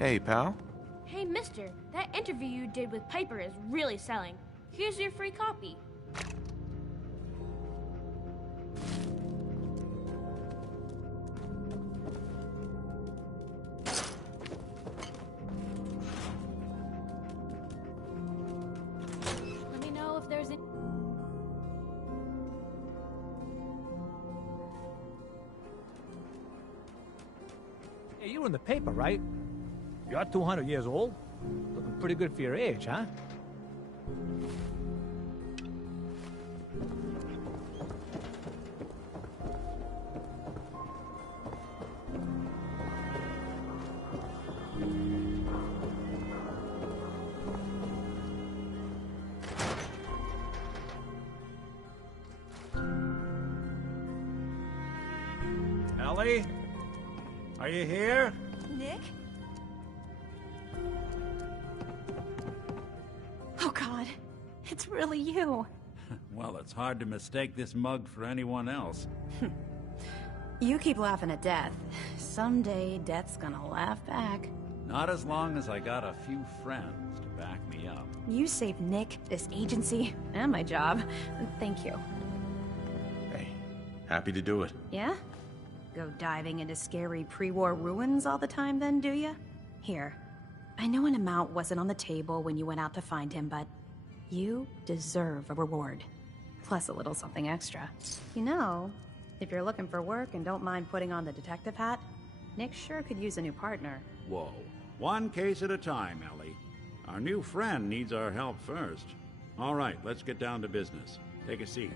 Hey, pal. Hey, mister, that interview you did with Piper is really selling. Here's your free copy. Let me know if there's any... Hey, you were in the paper, right? You're 200 years old? Looking pretty good for your age, huh? Ellie? Are you here? Nick? Oh, God. It's really you. Well, it's hard to mistake this mug for anyone else. You keep laughing at death. Someday, death's gonna laugh back. Not as long as I got a few friends to back me up. You saved Nick, this agency, and my job. Thank you. Hey, happy to do it. Yeah? Go diving into scary pre-war ruins all the time then, do ya? Here. I know an amount wasn't on the table when you went out to find him, but you deserve a reward. Plus a little something extra. You know, if you're looking for work and don't mind putting on the detective hat, Nick sure could use a new partner. Whoa. One case at a time, Ellie. Our new friend needs our help first. All right, let's get down to business. Take a seat.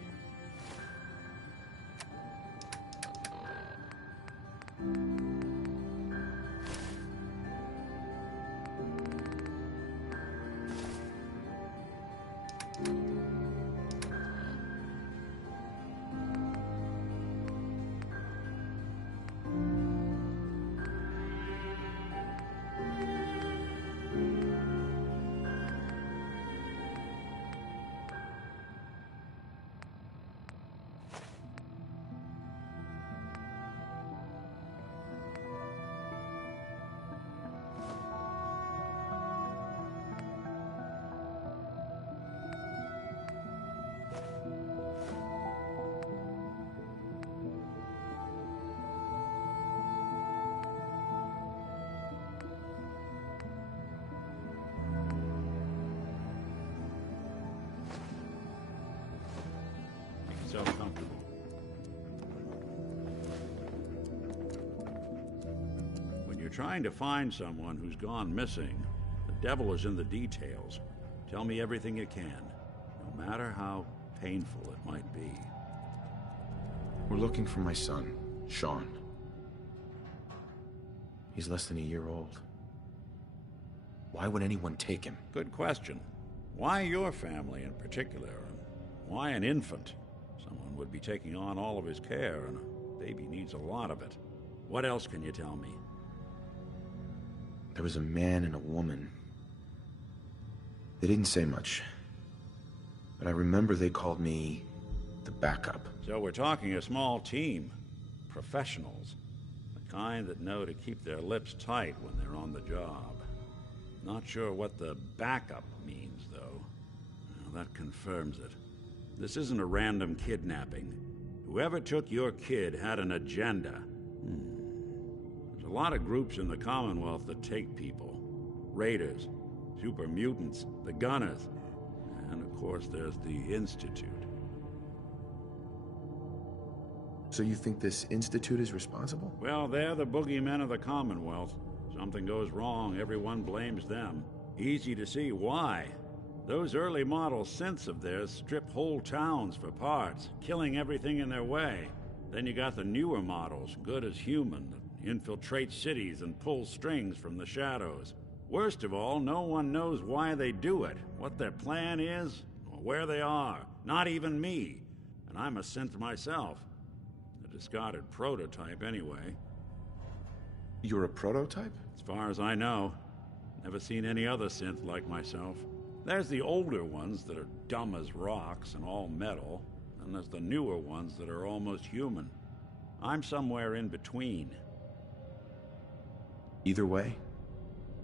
yourself comfortable. When you're trying to find someone who's gone missing, the devil is in the details. Tell me everything you can, no matter how painful it might be. We're looking for my son, Sean. He's less than a year old. Why would anyone take him? Good question. Why your family in particular? And why an infant? Someone would be taking on all of his care, and a baby needs a lot of it. What else can you tell me? There was a man and a woman. They didn't say much, but I remember they called me the backup. So we're talking a small team. Professionals. The kind that know to keep their lips tight when they're on the job. Not sure what the backup means, though. Well, that confirms it. This isn't a random kidnapping. Whoever took your kid had an agenda. There's a lot of groups in the Commonwealth that take people. Raiders, super mutants, the Gunners, and of course there's the Institute. So you think this Institute is responsible? Well, they're the boogeymen of the Commonwealth. Something goes wrong, everyone blames them. Easy to see why. Those early model synths of theirs strip whole towns for parts, killing everything in their way. Then you got the newer models, good as human, that infiltrate cities and pull strings from the shadows. Worst of all, no one knows why they do it, what their plan is, or where they are. Not even me. And I'm a synth myself. A discarded prototype, anyway. You're a prototype? As far as I know. Never seen any other synth like myself. There's the older ones that are dumb as rocks and all metal, and there's the newer ones that are almost human. I'm somewhere in between. Either way,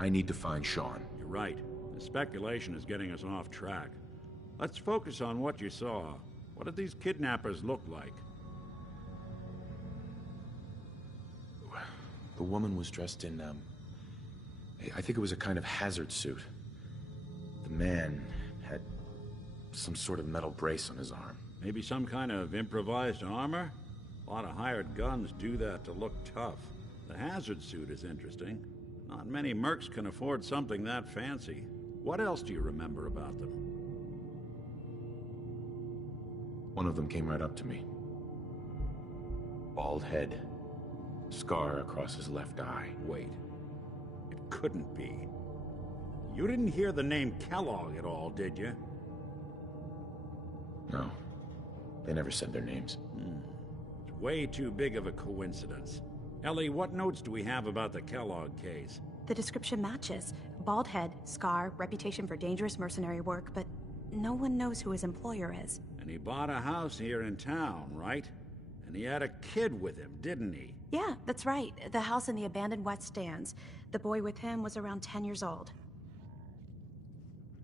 I need to find Sean. You're right. The speculation is getting us off track. Let's focus on what you saw. What did these kidnappers look like? The woman was dressed in, I think it was a kind of hazard suit. The man had some sort of metal brace on his arm. Maybe some kind of improvised armor? A lot of hired guns do that to look tough. The hazard suit is interesting. Not many mercs can afford something that fancy. What else do you remember about them? One of them came right up to me. Bald head. Scar across his left eye. Wait. It couldn't be. You didn't hear the name Kellogg at all, did you? No. They never said their names. It's way too big of a coincidence. Ellie, what notes do we have about the Kellogg case? The description matches. Bald head, scar, reputation for dangerous mercenary work, but no one knows who his employer is. And he bought a house here in town, right? And he had a kid with him, didn't he? Yeah, that's right. The house in the abandoned West Stands. The boy with him was around 10 years old.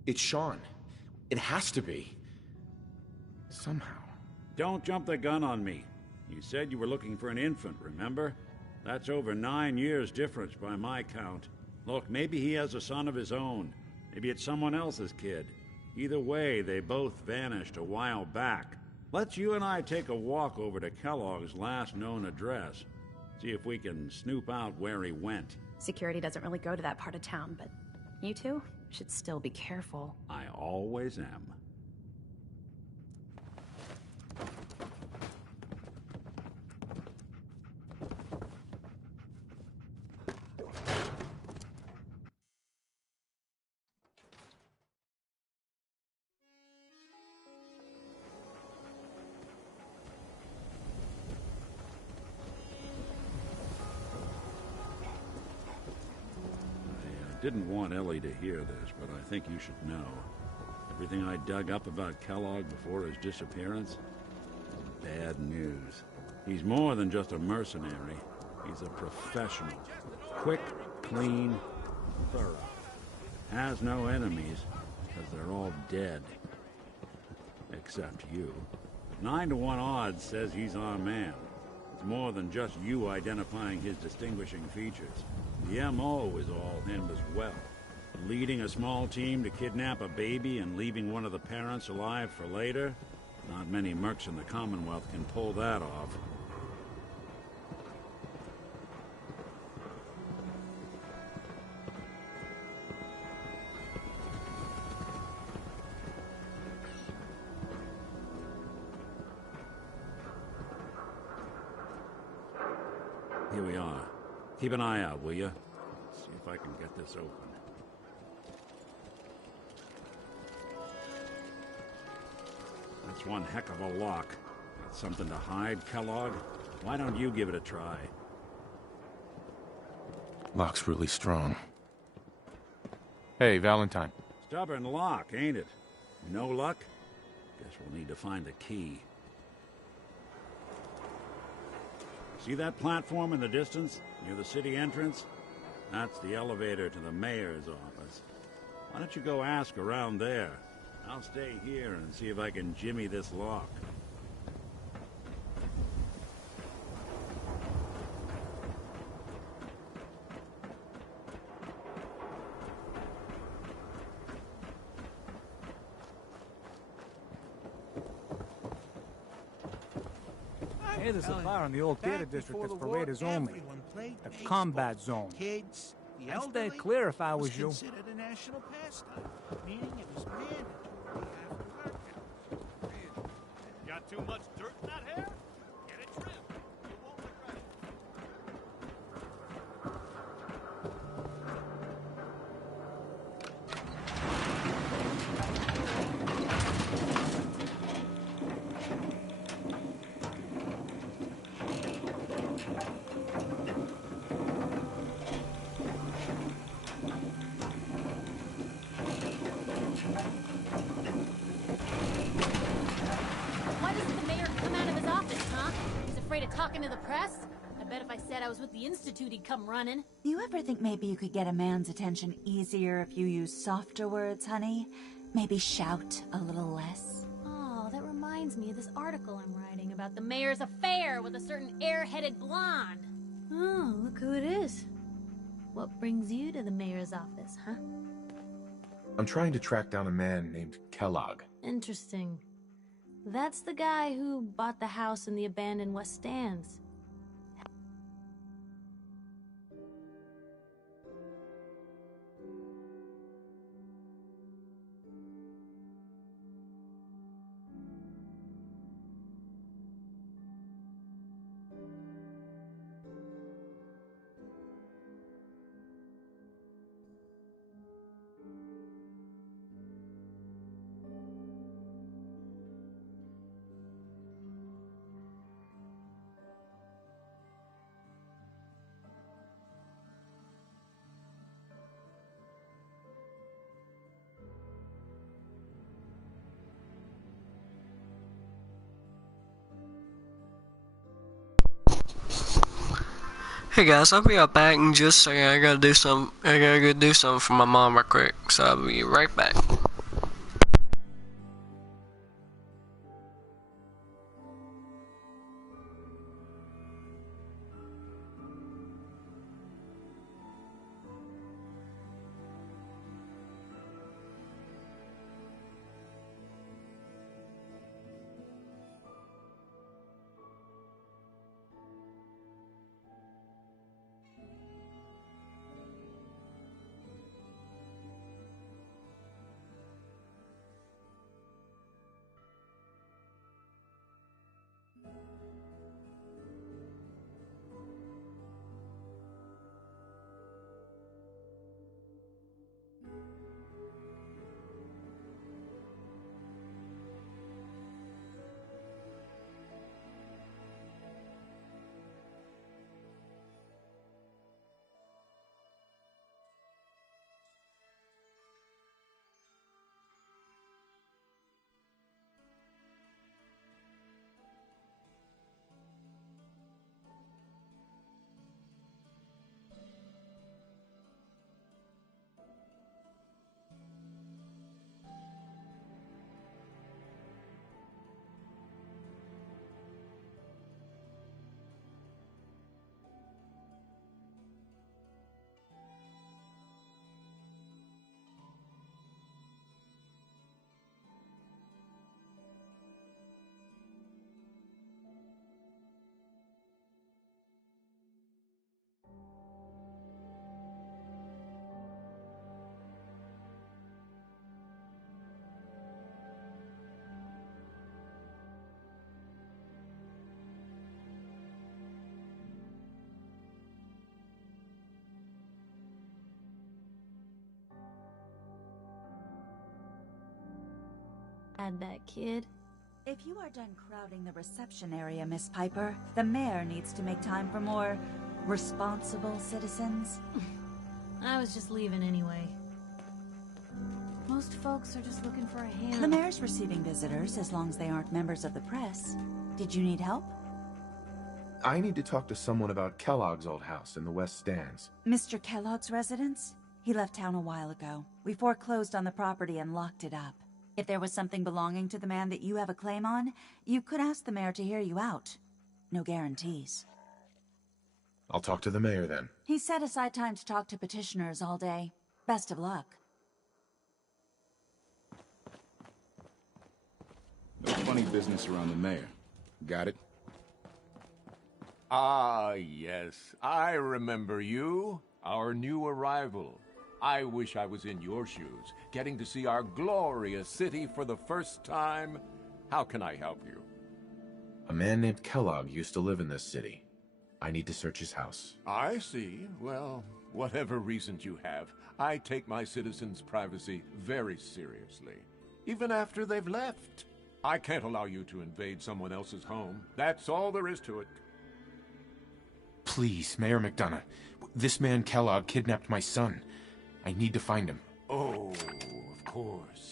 It's Sean. It has to be. Somehow. Don't jump the gun on me. You said you were looking for an infant, remember? That's over 9 years difference by my count. Look, maybe he has a son of his own. Maybe it's someone else's kid. Either way, they both vanished a while back. Let's you and I take a walk over to Kellogg's last known address. See if we can snoop out where he went. Security doesn't really go to that part of town, but you two should still be careful. I always am. Didn't want Ellie to hear this, but I think you should know. Everything I dug up about Kellogg before his disappearance is bad news. He's more than just a mercenary. He's a professional. Quick, clean, thorough. Has no enemies, because they're all dead. Except you. 9 to 1 odds says he's our man. It's more than just you identifying his distinguishing features. The MO is all him as well. Leading a small team to kidnap a baby and leaving one of the parents alive for later? Not many mercs in the Commonwealth can pull that off. Here we are. Keep an eye out, will you? Let's see if I can get this open. That's one heck of a lock. Got something to hide, Kellogg? Why don't you give it a try? Lock's really strong. Hey, Valentine. Stubborn lock, ain't it? No luck? Guess we'll need to find the key. See that platform in the distance, near the city entrance? That's the elevator to the mayor's office. Why don't you go ask around there? I'll stay here and see if I can jimmy this lock. Hey, there's a bar in the old theater district that's for raiders only. The combat zone. Kids, the I'd stay elderly, clear if I was you. considered a national pastime, meaning it was mandatory after work. Got too much dirt in that hair? Get it trimmed. You won't regret it. Why doesn't the mayor come out of his office, huh? He's afraid of talking to the press? I bet if I said I was with the Institute, he'd come running. You ever think maybe you could get a man's attention easier if you use softer words, honey? Maybe shout a little less? Oh, that reminds me of this article I'm writing about the mayor's affair with a certain airheaded blonde. Oh, look who it is. What brings you to the mayor's office, huh? I'm trying to track down a man named Kellogg. Interesting. That's the guy who bought the house in the abandoned West Stands. Hey guys, I'll be right back in just a second. I gotta go do something for my mom real quick, so I'll be right back. Had that kid. If you are done crowding the reception area, Miss Piper, the mayor needs to make time for more responsible citizens. I was just leaving anyway. Most folks are just looking for a hand. The mayor's receiving visitors as long as they aren't members of the press. Did you need help? I need to talk to someone about Kellogg's old house in the West Stands. Mr. Kellogg's residence? He left town a while ago. We foreclosed on the property and locked it up. If there was something belonging to the man that you have a claim on, you could ask the mayor to hear you out. No guarantees. I'll talk to the mayor then. He set aside time to talk to petitioners all day. Best of luck. No funny business around the mayor. Got it? Ah, yes. I remember you. Our new arrival. I wish I was in your shoes, getting to see our glorious city for the first time. How can I help you? A man named Kellogg used to live in this city. I need to search his house. I see. Well, whatever reasons you have, I take my citizens' privacy very seriously, even after they've left. I can't allow you to invade someone else's home. That's all there is to it. Please, Mayor McDonough. This man Kellogg kidnapped my son. I need to find him. Oh, of course.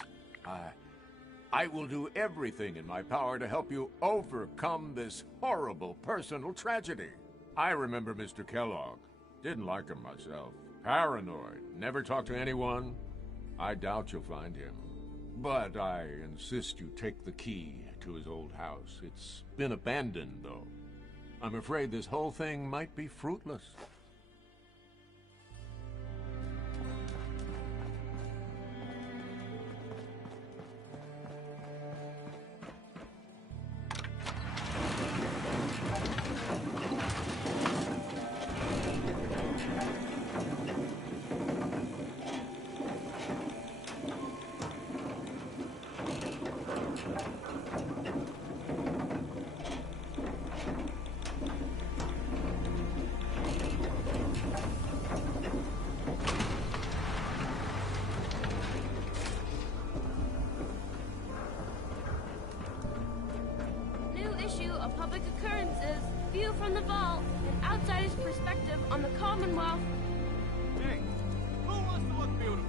I will do everything in my power to help you overcome this horrible personal tragedy. I remember Mr. Kellogg. Didn't like him myself. Paranoid. Never talked to anyone. I doubt you'll find him. But I insist you take the key to his old house. It's been abandoned, though. I'm afraid this whole thing might be fruitless. Public occurrences, view from the vault, an outsider's perspective on the Commonwealth. Hey, who wants to look beautiful?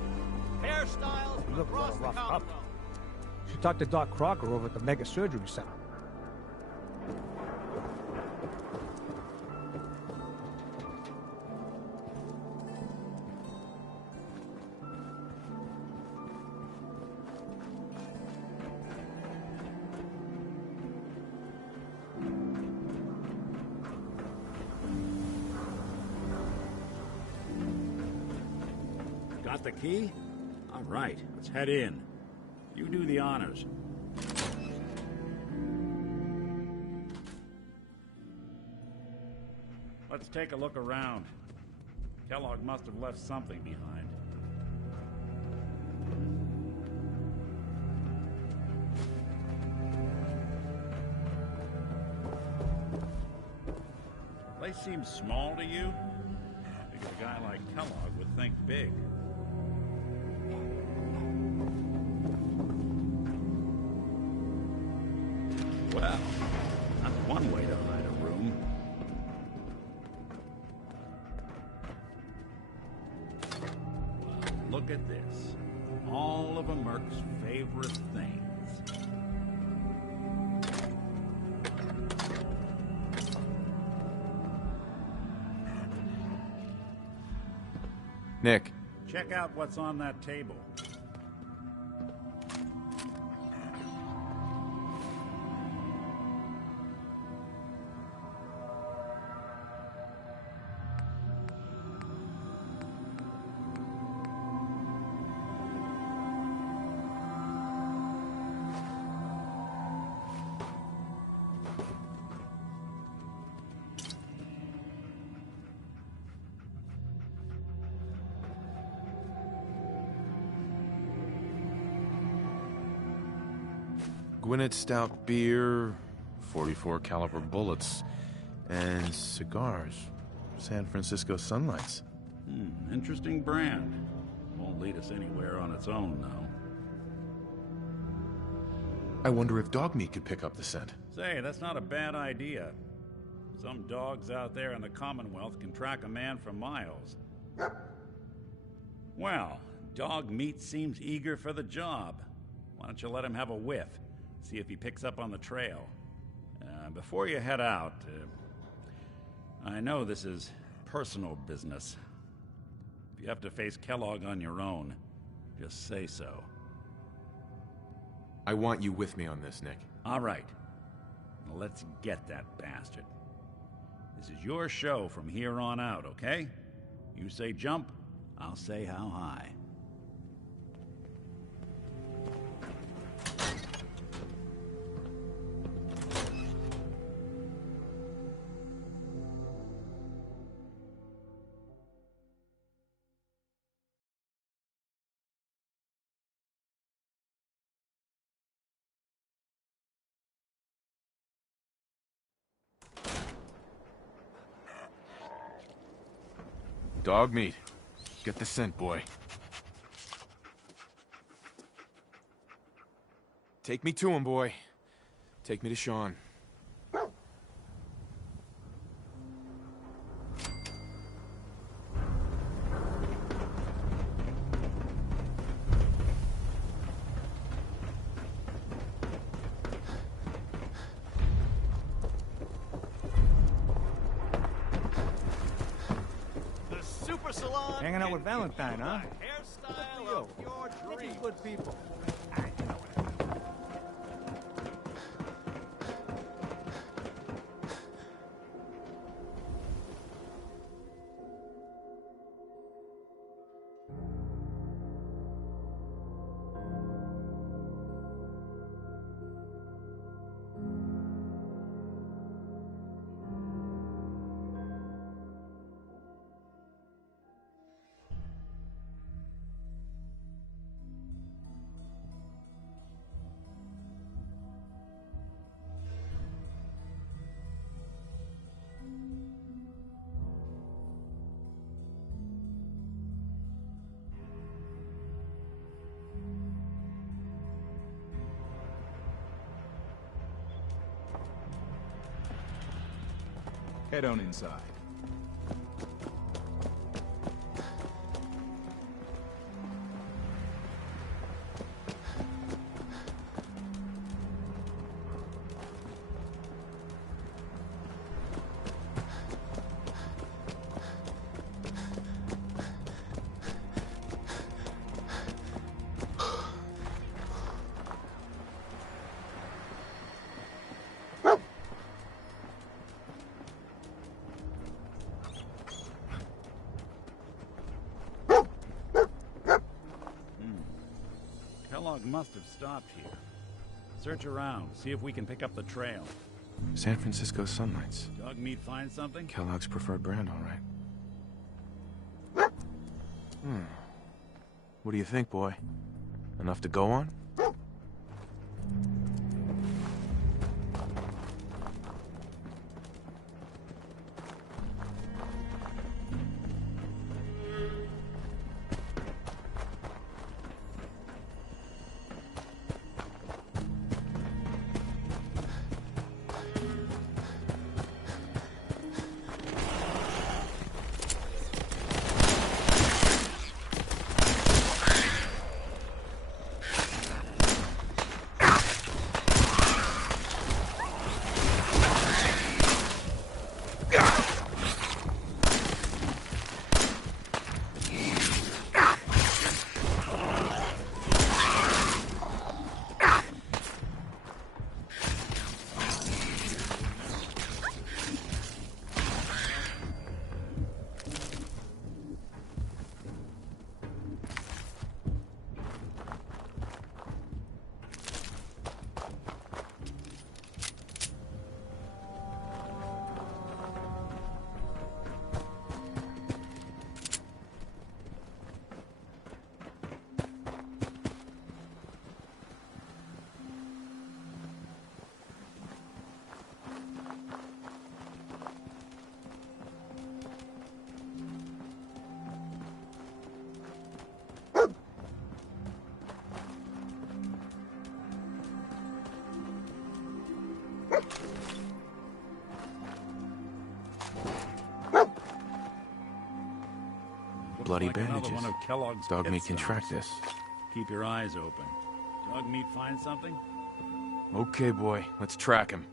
Hairstyles You from look across the roughed up. Commonwealth. Should talk to Doc Crocker over at the Mega Surgery Center. Got the key? All right, let's head in. You do the honors. Let's take a look around. Kellogg must have left something behind. Place seems small to you? Because a guy like Kellogg would think big. Well, that's one way to hide a room. Well, look at this. All of a Merc's favorite things. Nick. Check out what's on that table. Gwinnett Stout beer, 44 caliber bullets, and cigars. San Francisco Sunlights. Interesting brand. Won't lead us anywhere on its own, though. I wonder if dog meat could pick up the scent. Say, that's not a bad idea. Some dogs out there in the Commonwealth can track a man for miles. Well, dog meat seems eager for the job. Why don't you let him have a whiff? See if he picks up on the trail. Before you head out, I know this is personal business. If you have to face Kellogg on your own, just say so. I want you with me on this, Nick. All right. Now let's get that bastard. This is your show from here on out, okay? You say jump, I'll say how high. Dog meat. Get the scent, boy. Take me to him, boy. Take me to Sean. Hanging out with Valentine, huh? Hairstyle of your dreams. Good people. Head on inside. Kellogg must have stopped here. Search around, see if we can pick up the trail. San Francisco Sunlights. Dog meat find something? Kellogg's preferred brand, all right. What do you think, boy? Enough to go on? Bloody Like another bandages. one of Kellogg's Dog pit meat can track stops. this. Keep your eyes open. Dog meat find something? Okay, boy. Let's track him.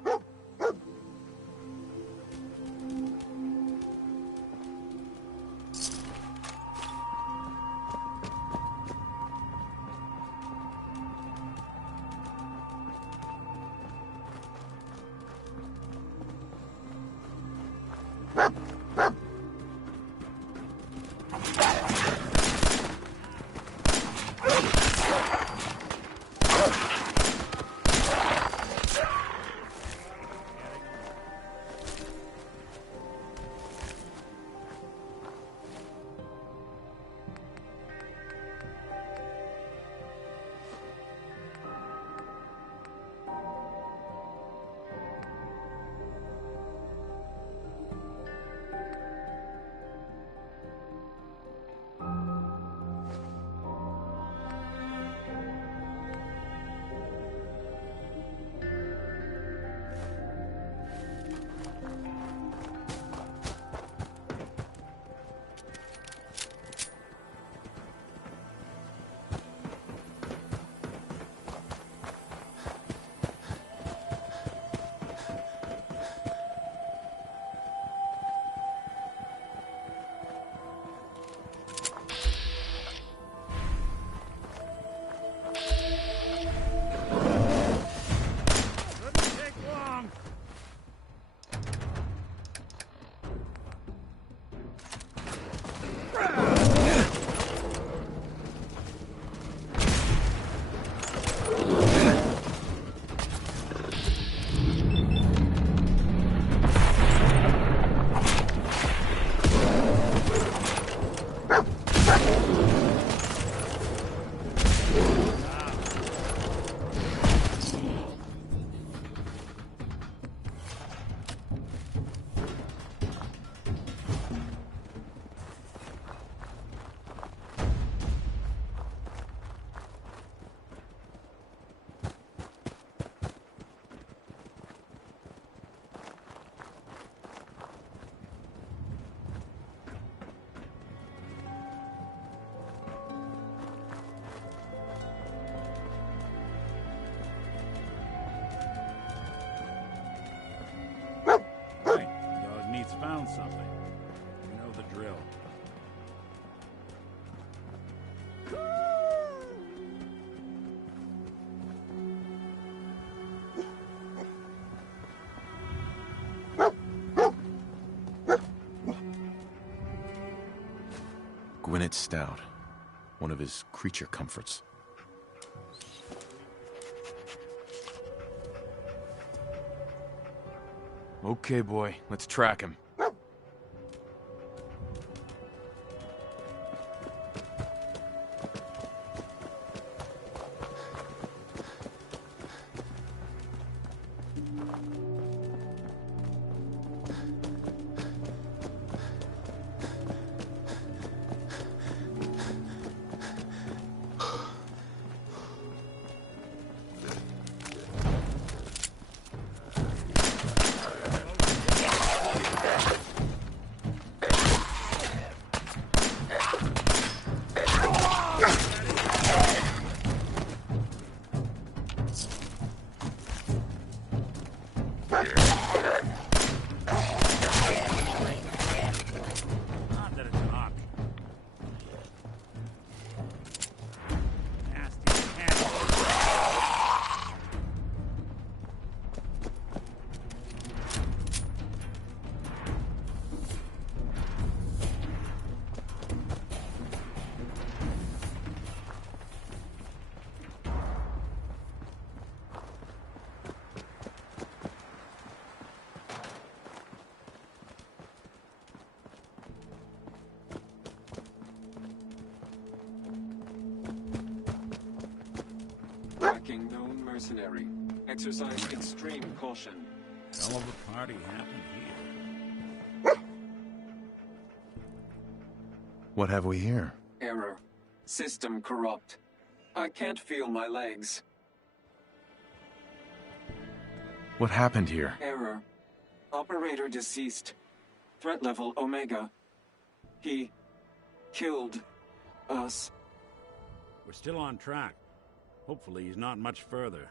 Found something. You know the drill. Gwyneth Stout. One of his creature comforts. Okay, boy. Let's track him. Tracking known mercenary. Exercise extreme caution. Hell of a party happened here. What have we here? Error. System corrupt. I can't feel my legs. What happened here? Error. Operator deceased. Threat level Omega. He killed us. We're still on track. Hopefully he's not much further.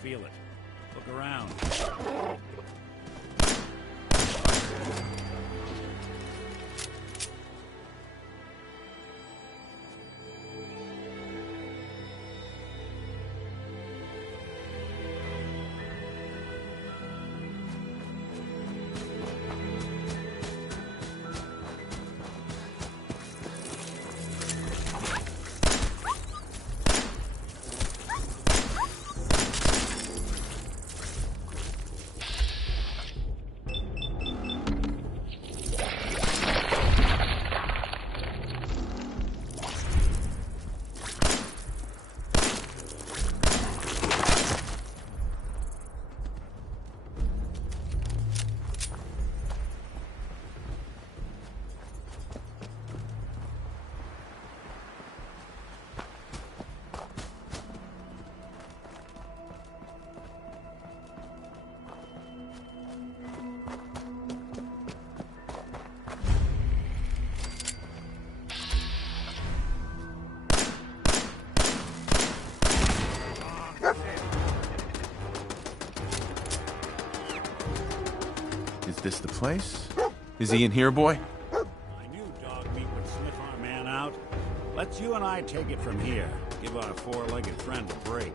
Feel it. Look around. Is this the place? Is he in here, boy? I knew dog meat would sniff our man out. Let's you and I take it from here. Give our four-legged friend a break.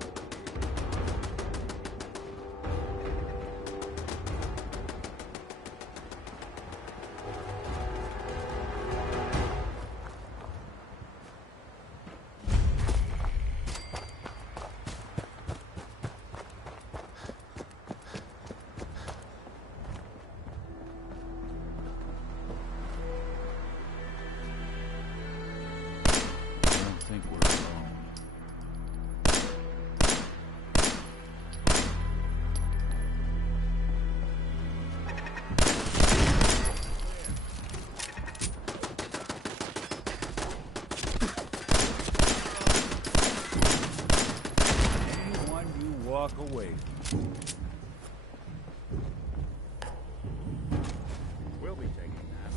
Walk away. We'll be taking that.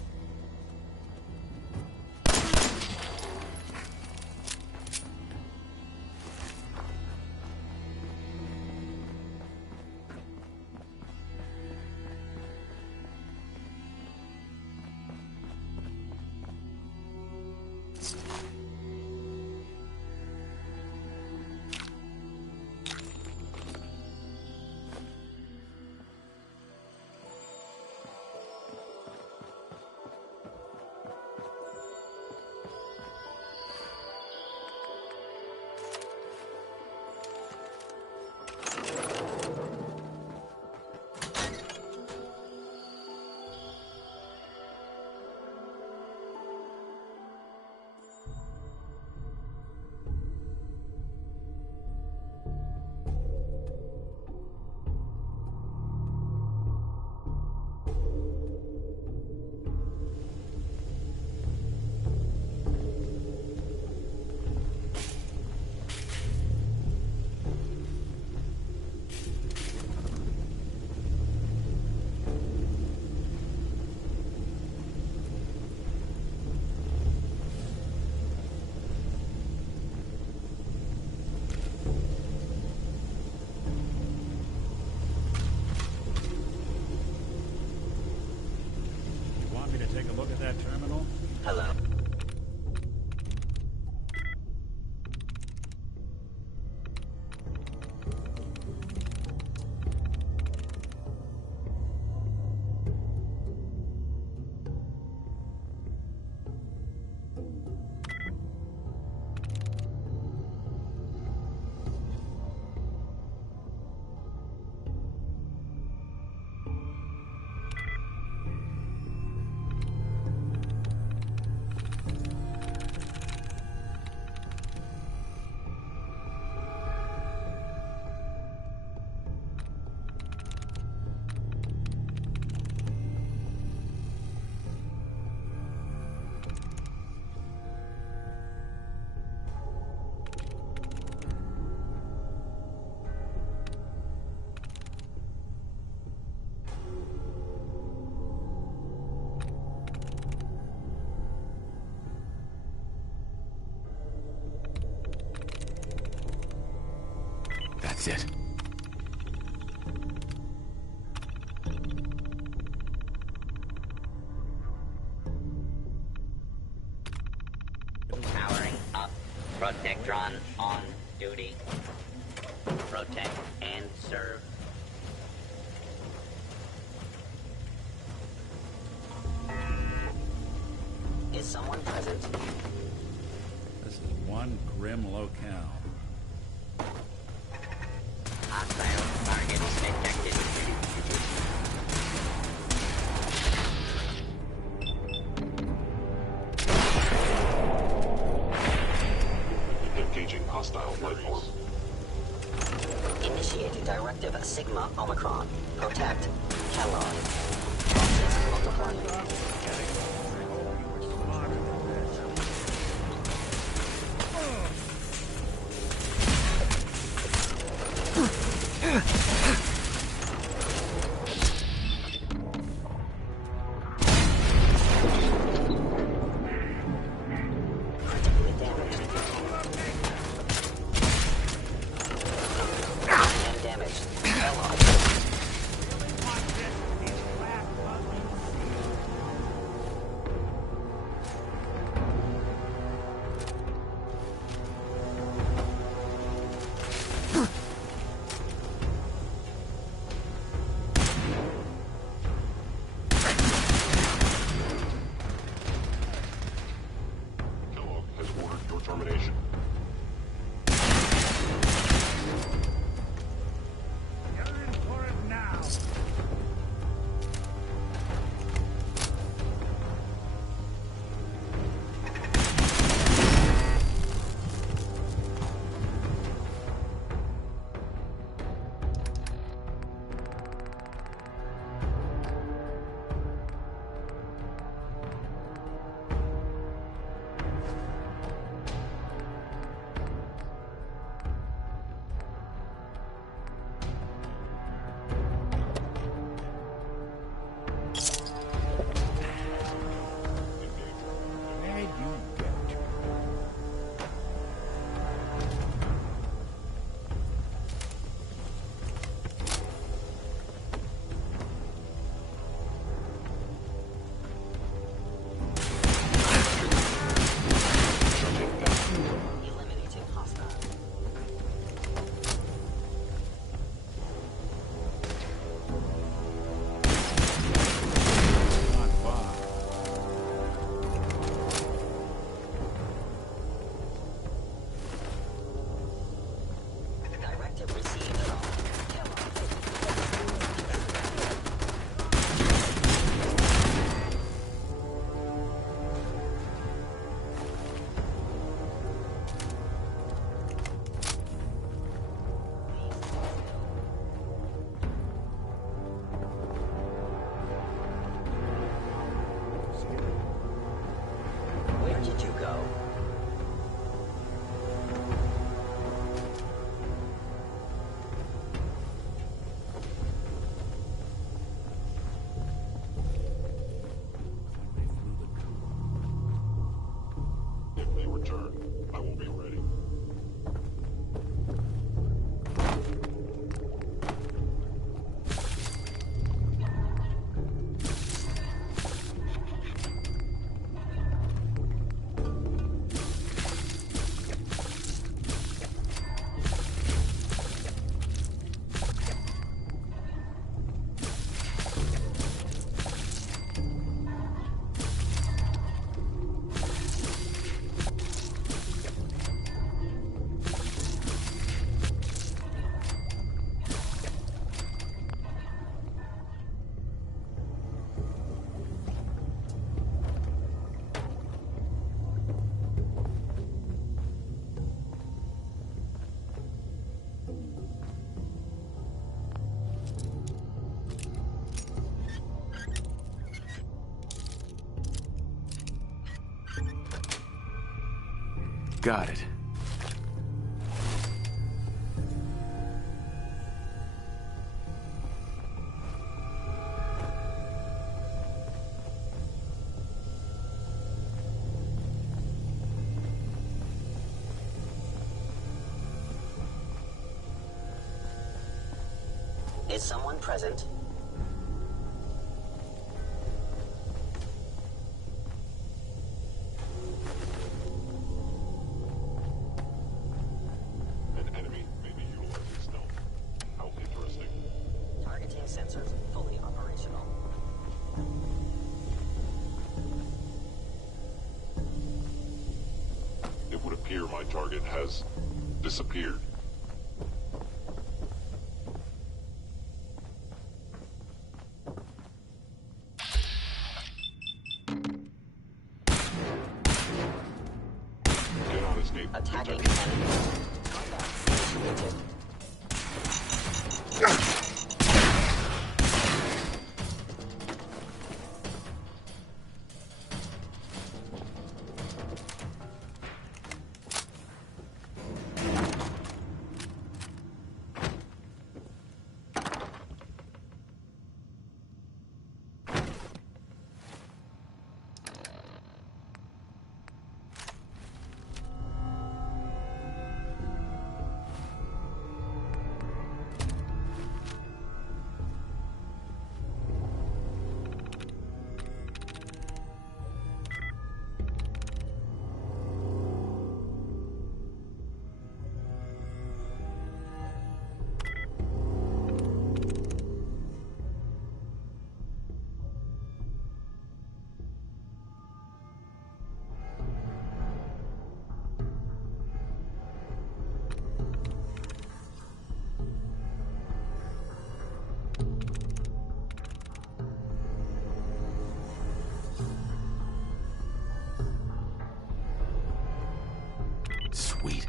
That's it. Powering up. Protectron on duty. Protect and serve. Is someone present? This is one grim locale. Hostile targets detected. Engaging hostile life form. Initiate Directive Sigma Omicron. Protect. Kellogg. Process multiplying. Termination. Where did you go? If they return, I will be ready. Got it. Is someone present? An enemy may be utilizing stealth. How interesting. Targeting sensors fully operational. It would appear my target has disappeared. Cannot escape. Attacking detection. enemies. Combat initiated. Sweet.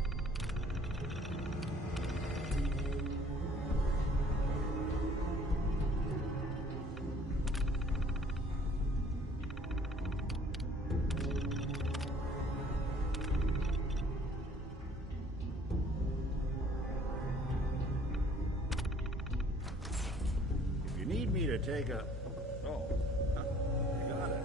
If you need me to take a... Oh, huh, you got it.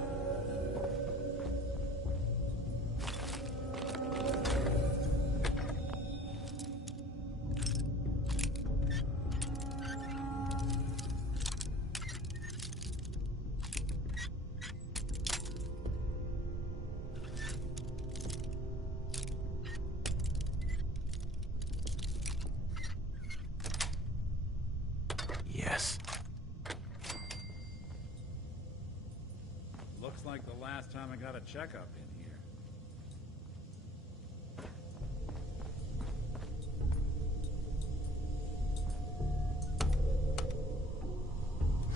Yes. Looks like the last time I got a checkup in here.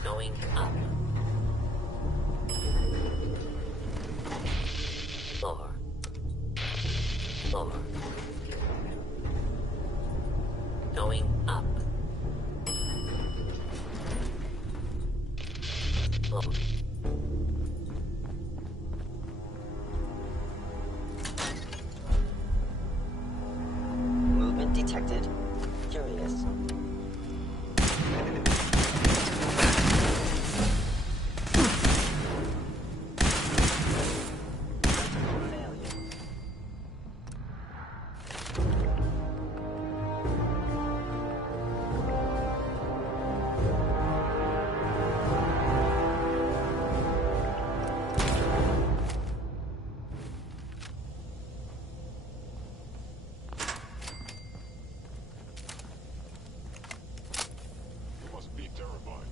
Going up. Floor. Floor. Going up. Floor. Movement detected. Curious. You must be terrified.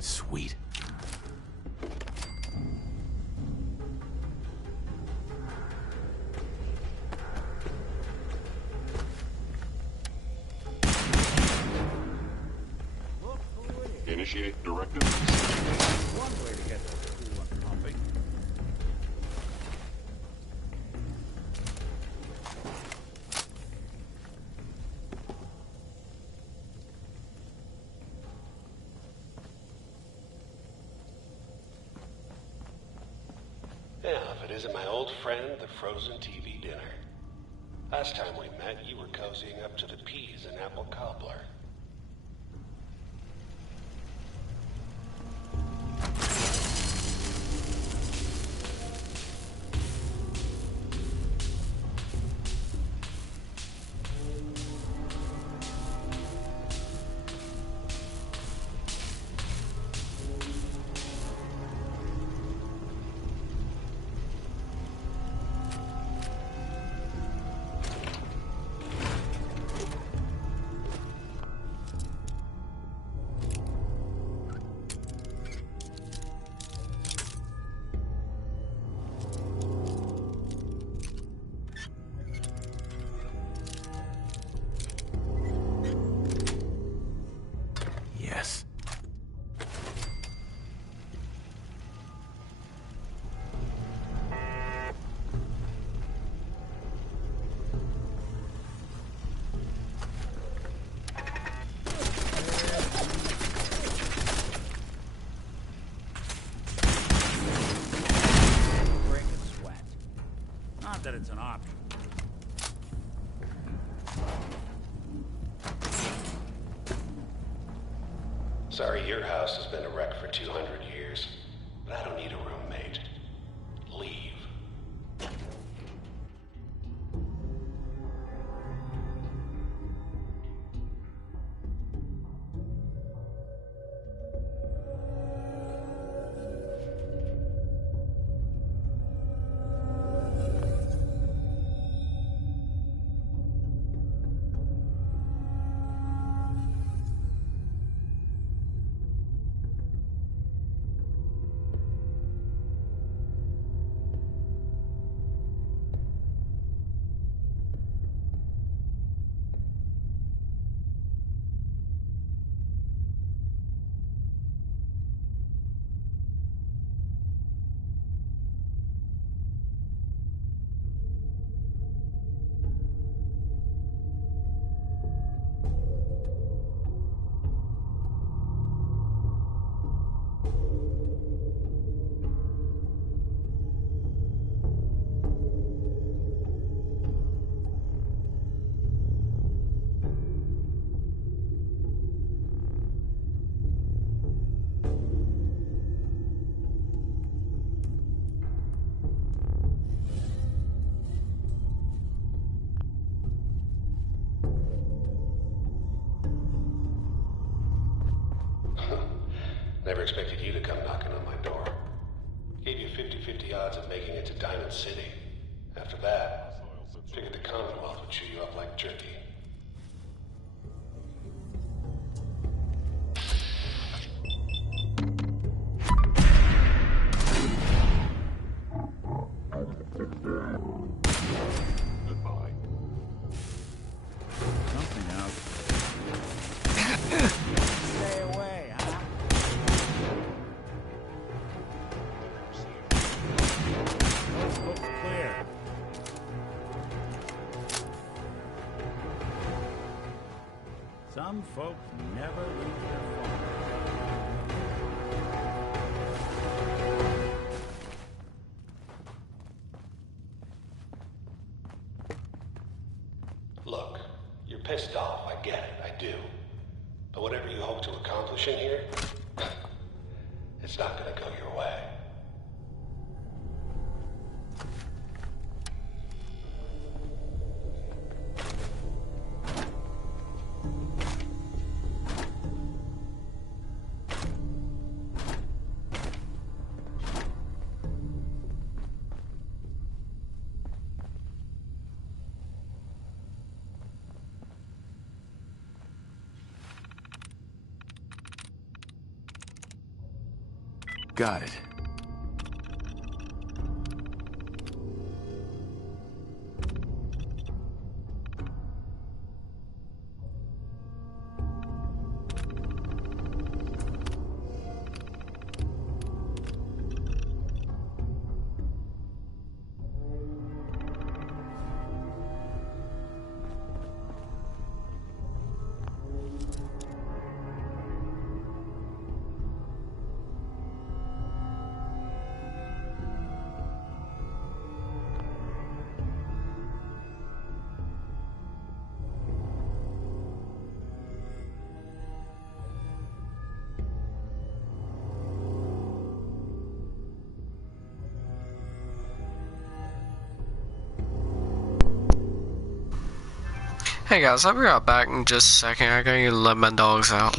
Sweet. Initiate directive. One way to get the coolant pumping. if it isn't my old friend, the frozen TV dinner. Last time we met, you were cozying up to the peas and apple cobbler. Yes. Break a sweat. Not that it's an option. Sorry your house has been a wreck for 200 years, but I don't need a roommate. Leave. Never expected you to come knocking on my door. Gave you 50-50 odds of making it to Diamond City. After that, figured the Commonwealth would chew you up like jerky. Goodbye. Something out. Stay away, huh? Looks clear. Some folks never lose their fun. Look, you're pissed off, I get it, I do. But whatever you hope to accomplish in here, it's not gonna go your way. Got it. Hey guys, I'll be right back in just a second. I gotta let my dogs out.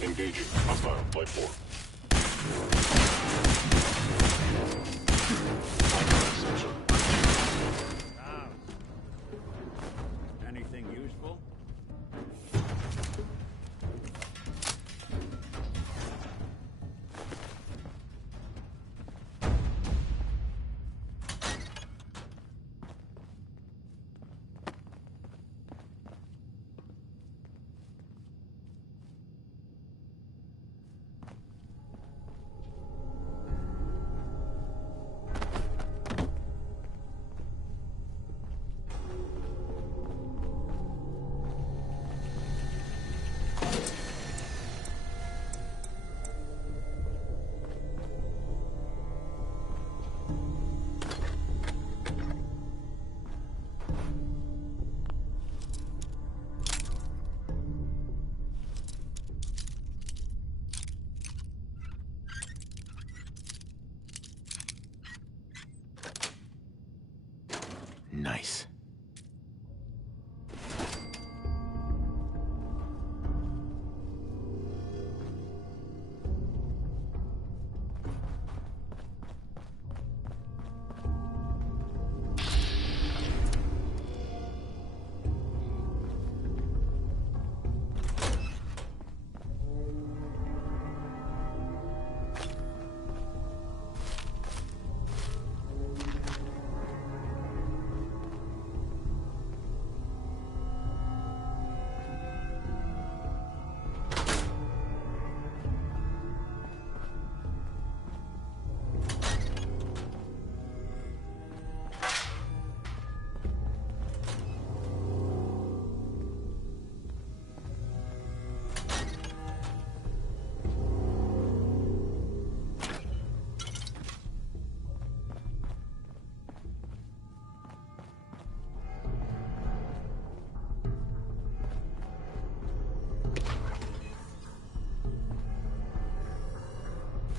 Engaging hostile life form. Anything useful? Nice.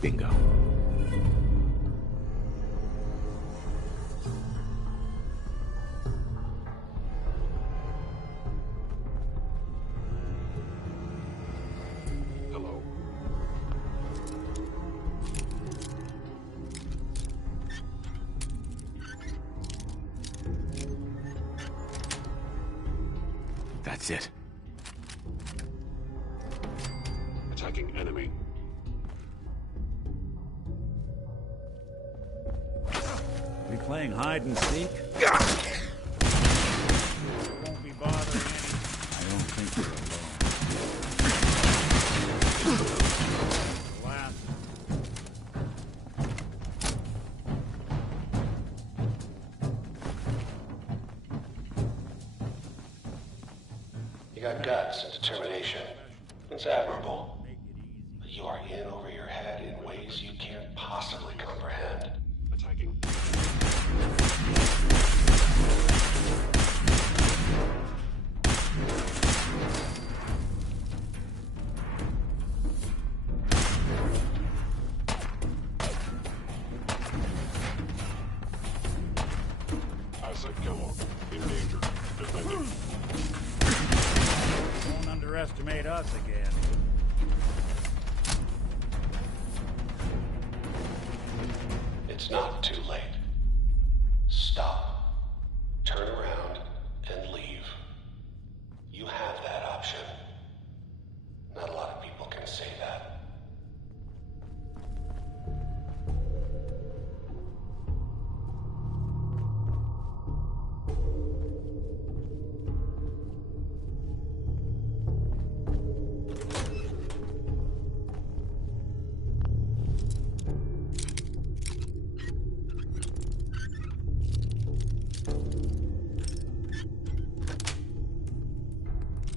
Bingo. Hello. That's it. Attacking enemy. We playing hide and seek? Won't be bothering any. I don't think you're alone. Last. You got guts and determination. It's admirable. But you are in over your head in ways you can't possibly comprehend. Attacking. Asset Kellogg. In danger. Defending. Don't underestimate us again. It's not too late. Stop. Turn around and leave. You have that option. Not a lot of people can say that.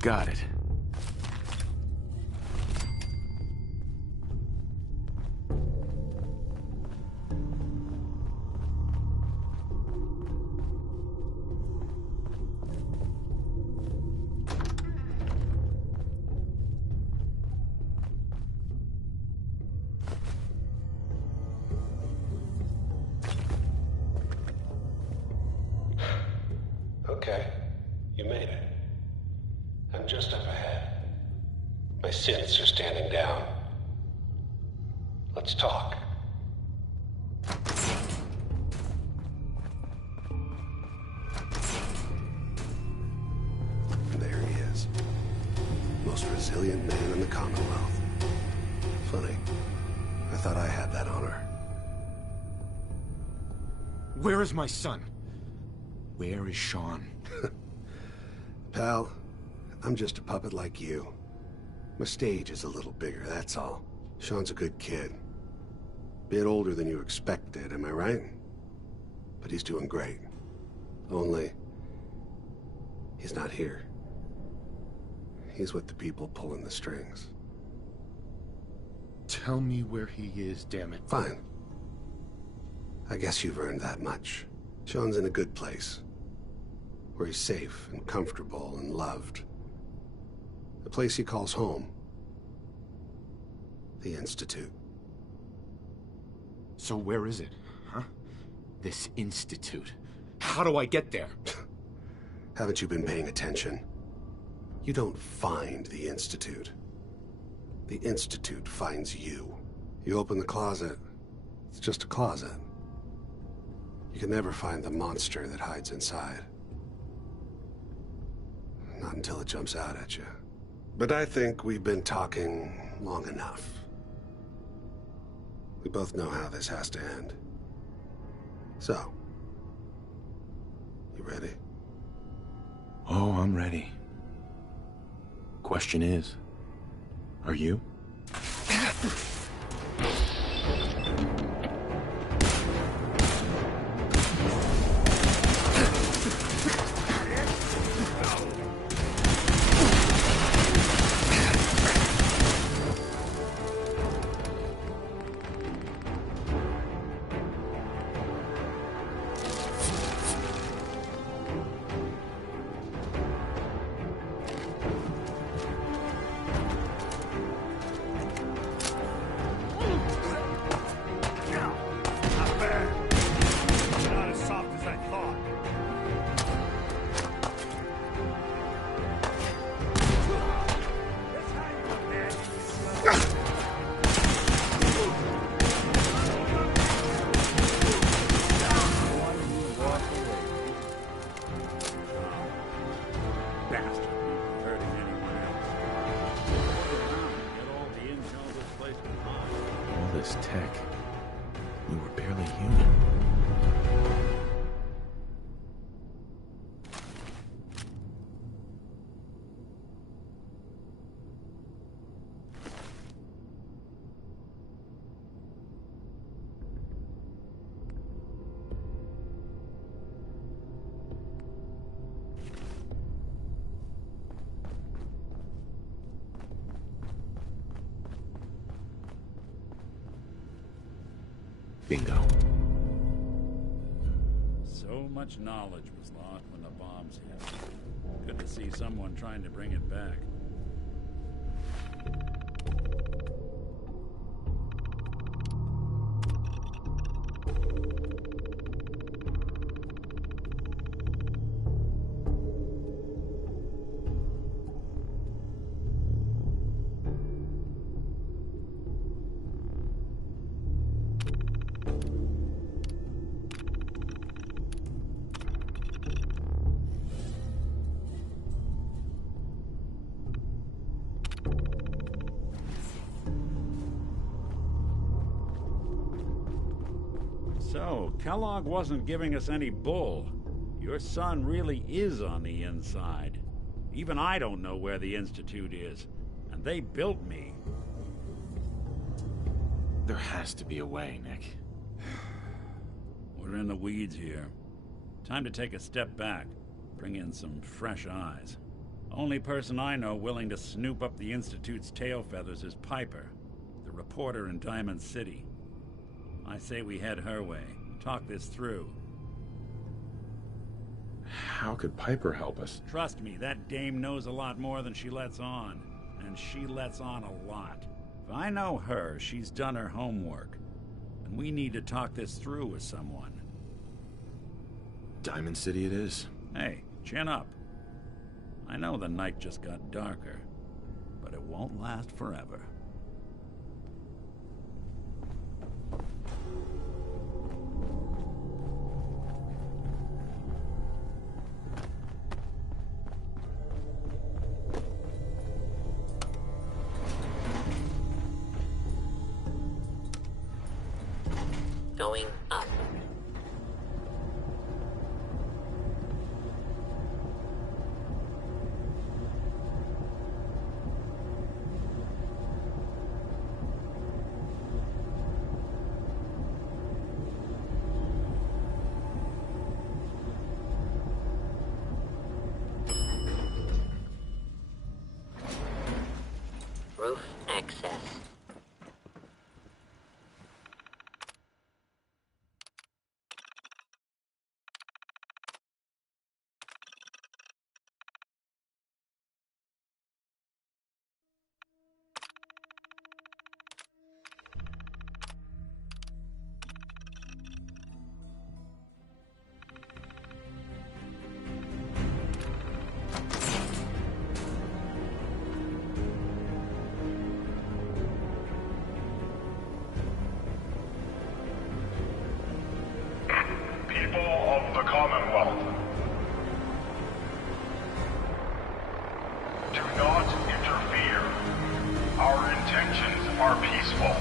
Got it. Okay, you made it. I'm just up ahead. My synths are standing down. Let's talk. There he is. Most resilient man in the Commonwealth. Funny. I thought I had that honor. Where is my son? Where is Sean? Pal, I'm just a puppet like you. My stage is a little bigger, that's all. Sean's a good kid. Bit older than you expected, am I right? But he's doing great. Only, he's not here. He's with the people pulling the strings. Tell me where he is, damn it. Fine. I guess you've earned that much. Sean's in a good place. Where he's safe and comfortable and loved. A place he calls home. The Institute. So where is it, huh? This Institute. How do I get there? Haven't you been paying attention? You don't find the Institute. The Institute finds you. You open the closet, it's just a closet. You can never find the monster that hides inside. Not until it jumps out at you. But I think we've been talking long enough. We both know how this has to end. So, you ready? Oh, I'm ready. Question is, are you? this tech. We were barely human. Bingo. So much knowledge was lost when the bombs hit. Good to see someone trying to bring it back. So, Kellogg wasn't giving us any bull. Your son really is on the inside. Even I don't know where the Institute is, and they built me. There has to be a way, Nick. We're in the weeds here. Time to take a step back, bring in some fresh eyes. Only person I know willing to snoop up the Institute's tail feathers is Piper, the reporter in Diamond City. I say we head her way, talk this through. How could Piper help us? Trust me, that dame knows a lot more than she lets on. And she lets on a lot. If I know her, she's done her homework. And we need to talk this through with someone. Diamond City it is. Hey, chin up. I know the night just got darker, but it won't last forever. Going up. Roof access. Of the Commonwealth. Do not interfere. Our intentions are peaceful.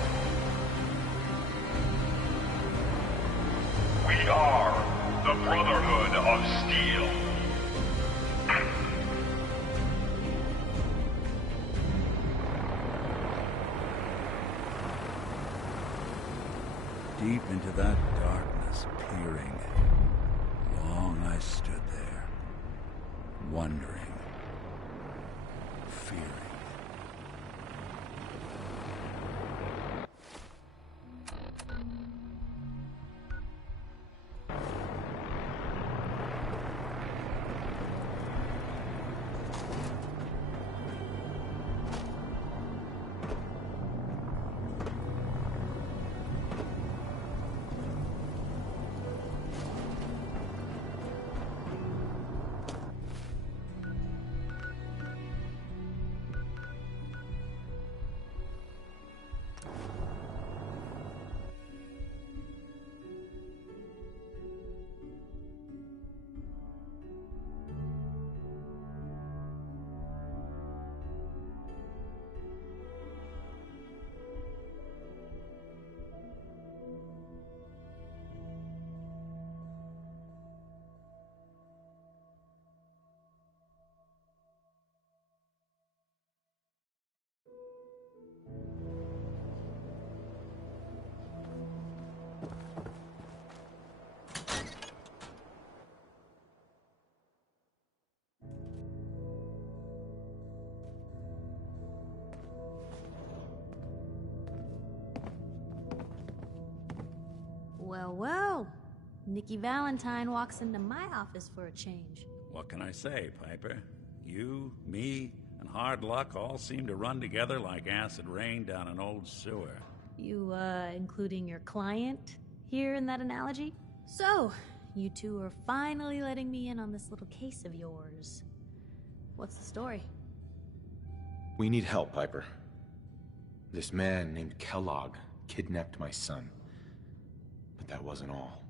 We are the Brotherhood of Steel. Deep into that darkness, peering. Long I stood there, wondering, fearing. Well, well. Nikki Valentine walks into my office for a change. What can I say, Piper? You, me, and hard luck all seem to run together like acid rain down an old sewer. You, including your client here in that analogy? So, you two are finally letting me in on this little case of yours. What's the story? We need help, Piper. This man named Kellogg kidnapped my son. But that wasn't all.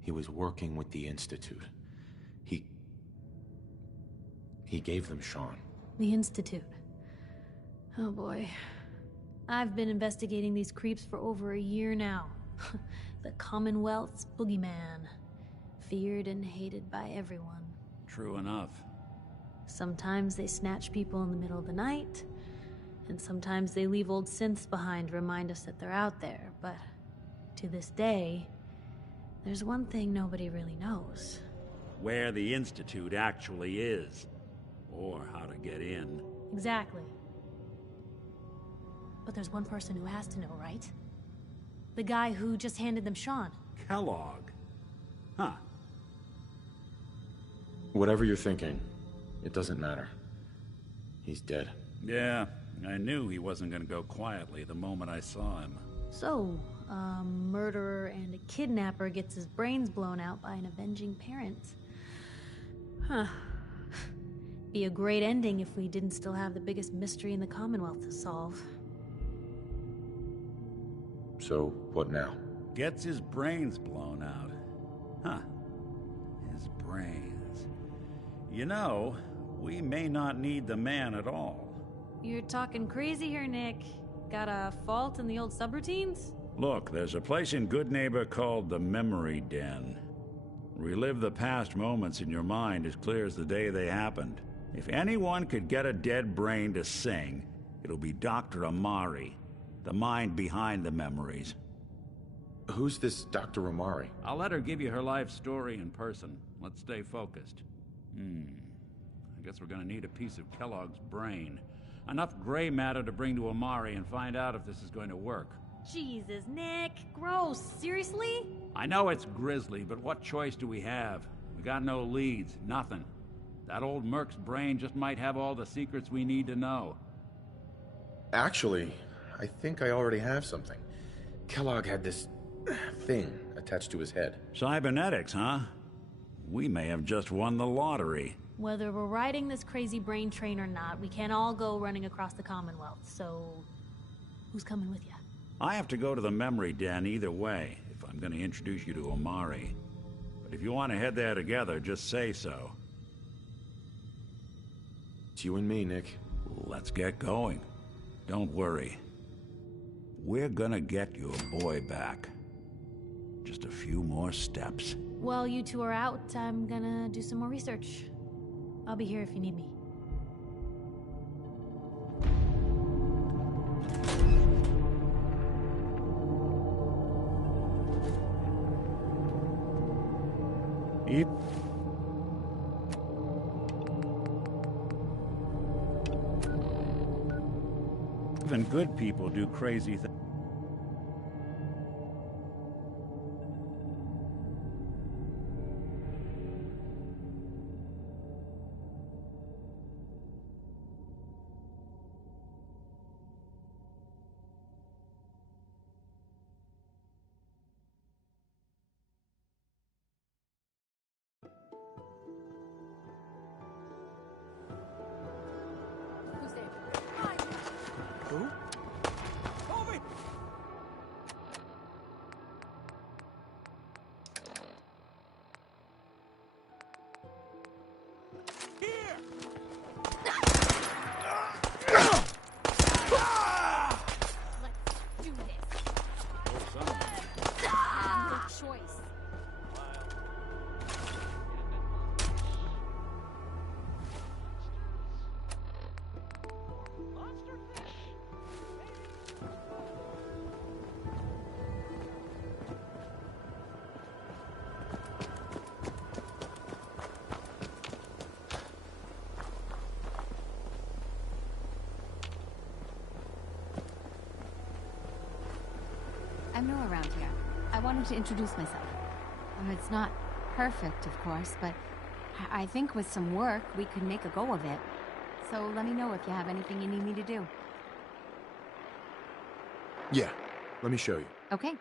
He was working with the Institute. He gave them Sean. The Institute. Oh boy. I've been investigating these creeps for over a year now. The Commonwealth's boogeyman. Feared and hated by everyone. True enough. Sometimes they snatch people in the middle of the night, and sometimes they leave old synths behind to remind us that they're out there, but to this day, there's one thing nobody really knows. Where the Institute actually is. Or how to get in. Exactly. But there's one person who has to know, right? The guy who just handed them Sean. Kellogg. Huh. Whatever you're thinking, it doesn't matter. He's dead. Yeah, I knew he wasn't gonna go quietly the moment I saw him. So, a murderer and a kidnapper gets his brains blown out by an avenging parent. Huh. Be a great ending if we didn't still have the biggest mystery in the Commonwealth to solve. So, what now? Gets his brains blown out. Huh. His brains. You know, we may not need the man at all. You're talking crazy here, Nick. Got a fault in the old subroutines? Look, there's a place in Good Neighbor called the Memory Den. Relive the past moments in your mind as clear as the day they happened. If anyone could get a dead brain to sing, it'll be Dr. Amari, the mind behind the memories. Who's this Dr. Amari? I'll let her give you her life story in person. Let's stay focused. I guess we're gonna need a piece of Kellogg's brain. Enough gray matter to bring to Amari and find out if this is going to work. Jesus, Nick. Gross. Seriously? I know it's grisly, but what choice do we have? We got no leads, nothing. That old Merc's brain just might have all the secrets we need to know. Actually, I think I already have something. Kellogg had this thing attached to his head. Cybernetics, huh? We may have just won the lottery. Whether we're riding this crazy brain train or not, we can't all go running across the Commonwealth, so who's coming with you? I have to go to the Memory Den either way, if I'm going to introduce you to Amari. But if you want to head there together, just say so. It's you and me, Nick. Let's get going. Don't worry. We're gonna get your boy back. Just a few more steps. While you two are out, I'm gonna do some more research. I'll be here if you need me. Even good people do crazy things. wanted to introduce myself. It's not perfect, of course, but I think with some work, we could make a go of it. So let me know if you have anything you need me to do. Yeah, let me show you. Okay.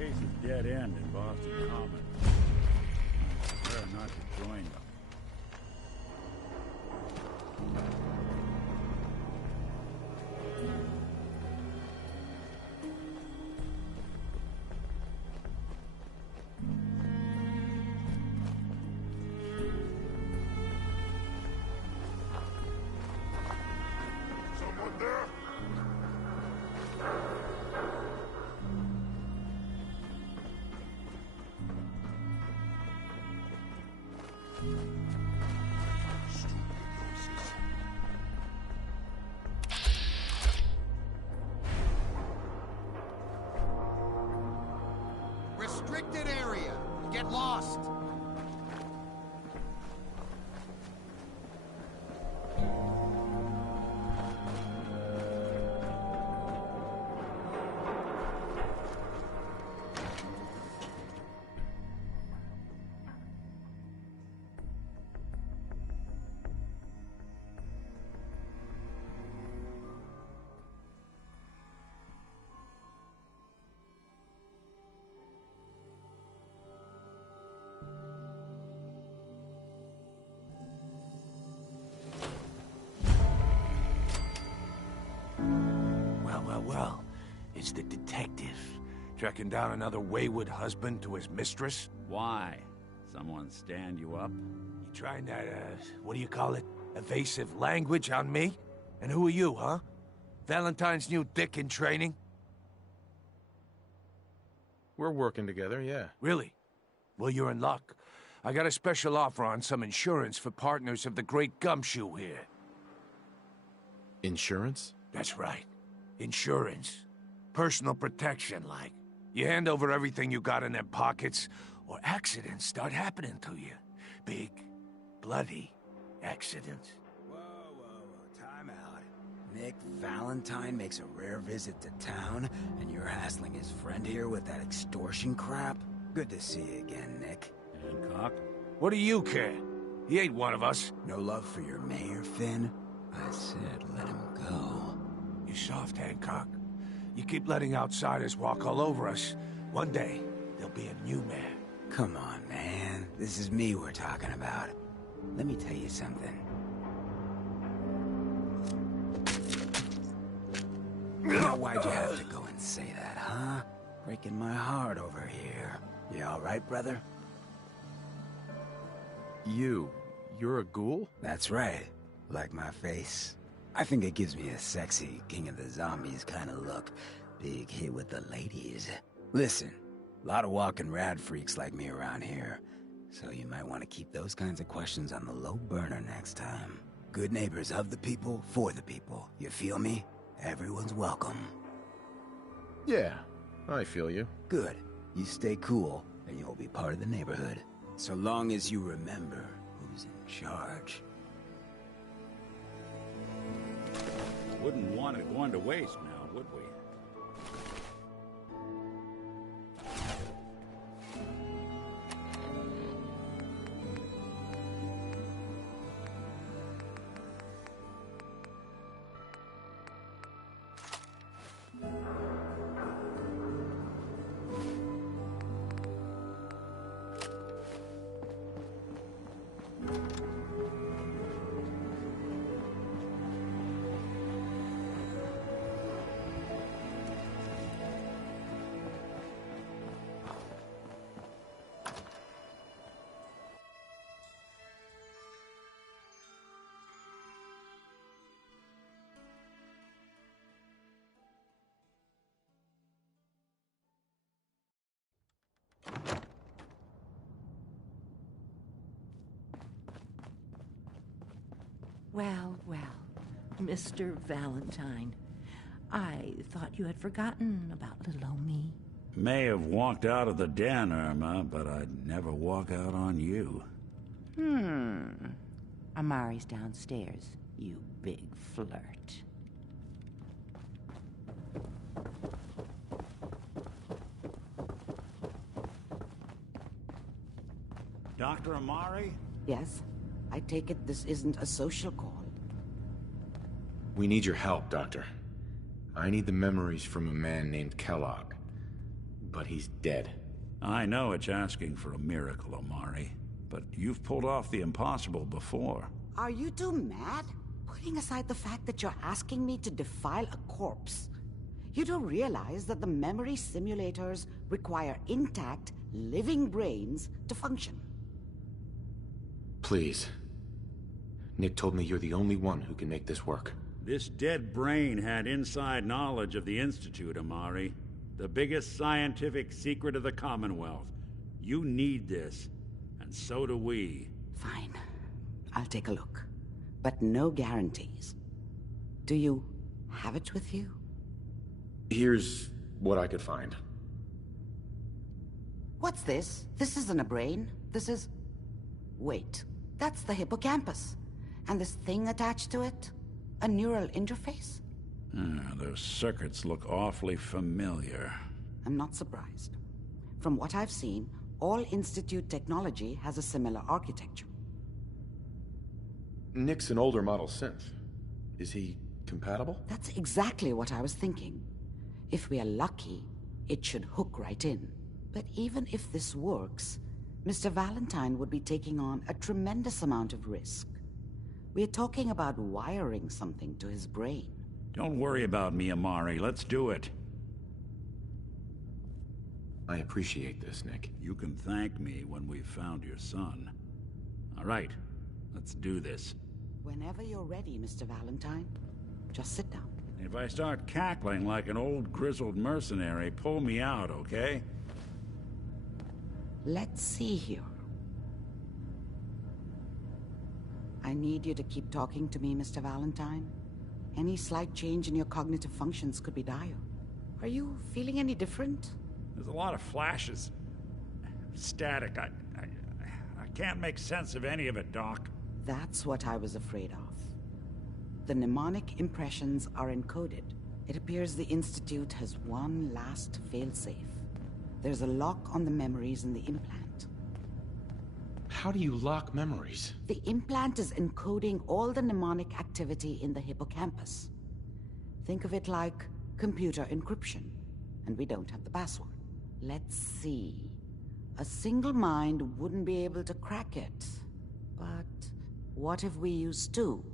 Case is dead end in Boston Common. I prefer not to join them. Someone there? Restricted area. Get lost. Well, it's the detective. Tracking down another wayward husband to his mistress? Why? Someone stand you up? You trying that, what do you call it? Evasive language on me? And who are you, huh? Valentine's new dick in training? We're working together, yeah. Really? Well, you're in luck. I got a special offer on some insurance for partners of the Great Gumshoe here. Insurance? That's right. Insurance. Personal protection, like. You hand over everything you got in them pockets, or accidents start happening to you. Big, bloody accidents. Time out. Nick Valentine makes a rare visit to town, and you're hassling his friend here with that extortion crap? Good to see you again, Nick. Hancock? What do you care? He ain't one of us. No love for your mayor, Finn? I said let him go. You soft, Hancock. You keep letting outsiders walk all over us. One day, there'll be a new mayor. Come on, man. This is me we're talking about. Let me tell you something. Now, why'd you have to go and say that, huh? Breaking my heart over here. You all right, brother? You're a ghoul? That's right. Like my face. I think it gives me a sexy King of the Zombies kind of look. Big hit with the ladies. Listen, a lot of walking rad freaks like me around here. So you might want to keep those kinds of questions on the low burner next time. Good neighbors of the people, for the people. You feel me? Everyone's welcome. Yeah, I feel you. Good. You stay cool, and you'll be part of the neighborhood. So long as you remember who's in charge. Wouldn't want it going to waste now, would we? Well, Mr. Valentine. I thought you had forgotten about little old me. May have walked out of the den, Irma, but I'd never walk out on you. Amari's downstairs, you big flirt. Dr. Amari? Yes? I take it this isn't a social call. We need your help, Doctor. I need the memories from a man named Kellogg. but he's dead. I know it's asking for a miracle, Omari, but you've pulled off the impossible before. Are you two mad? Putting aside the fact that you're asking me to defile a corpse, you don't realize that the memory simulators require intact, living brains to function. Please. Nick told me you're the only one who can make this work. This dead brain had inside knowledge of the Institute, Omari. The biggest scientific secret of the Commonwealth. You need this, and so do we. Fine. I'll take a look. But no guarantees. Do you have it with you? Here's what I could find. What's this? This isn't a brain. This is... Wait. That's the hippocampus. And this thing attached to it? A neural interface? Those circuits look awfully familiar. I'm not surprised. From what I've seen, all Institute technology has a similar architecture. Nick's an older model synth. Is he compatible? That's exactly what I was thinking. If we are lucky, it should hook right in. But even if this works, Mr. Valentine would be taking on a tremendous amount of risk. We're talking about wiring something to his brain. Don't worry about me, Omari. Let's do it. I appreciate this, Nick. You can thank me when we've found your son. All right, let's do this. Whenever you're ready, Mr. Valentine, just sit down. If I start cackling like an old grizzled mercenary, pull me out, okay? Let's see here. I need you to keep talking to me, Mr. Valentine. Any slight change in your cognitive functions could be dire. Are you feeling any different? There's a lot of flashes. Static. I can't make sense of any of it, Doc. That's what I was afraid of. The mnemonic impressions are encoded. It appears the Institute has one last failsafe. There's a lock on the memories in the implant. How do you lock memories? The implant is encoding all the mnemonic activity in the hippocampus. Think of it like computer encryption, and we don't have the password. Let's see. A single mind wouldn't be able to crack it. But what if we use two?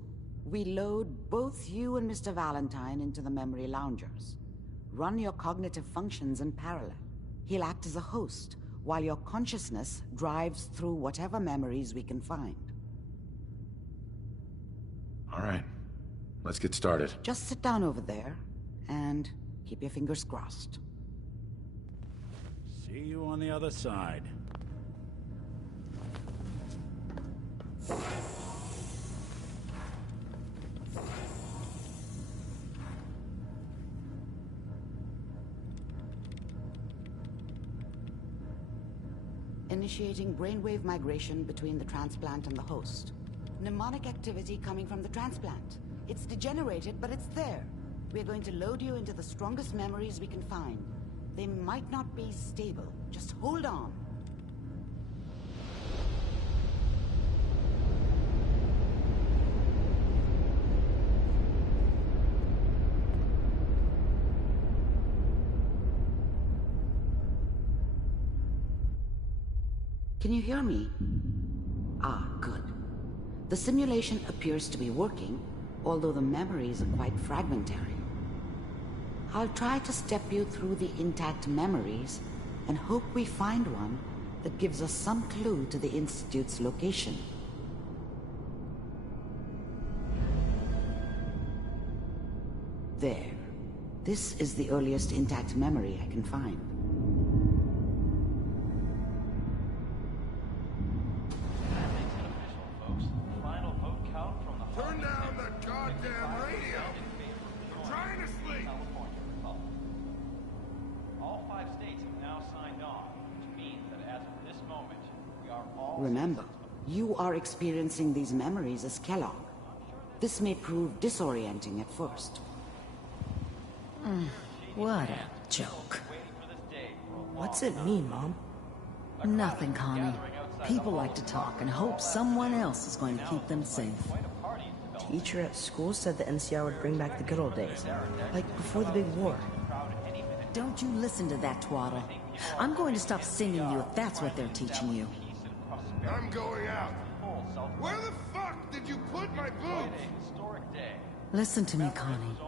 We load both you and Mr. Valentine into the memory loungers. Run your cognitive functions in parallel. He'll act as a host, while your consciousness drives through whatever memories we can find. All right. Let's get started. Just sit down over there, and keep your fingers crossed. See you on the other side. Initiating brainwave migration between the transplant and the host. Mnemonic activity coming from the transplant. It's degenerated, but it's there. We're going to load you into the strongest memories we can find. They might not be stable. Just hold on. Can you hear me? Ah, good. The simulation appears to be working, although the memories are quite fragmentary. I'll try to step you through the intact memories and hope we find one that gives us some clue to the Institute's location. There. This is the earliest intact memory I can find. Turn down the goddamn radio! I'm trying to sleep! All 5 states have now signed on, which means that as of this moment, we are all... Remember, you are experiencing these memories as Kellogg. This may prove disorienting at first. What a joke. What's it mean, Mom? Nothing, Connie. People like to talk and hope someone else is going to keep them safe. Teacher at school said the NCR would bring back the good old days, like before the big war. Don't you listen to that twaddle. I'm going to stop singing you if that's what they're teaching you. I'm going out. Where the fuck did you put my boots? Listen to me, Connie.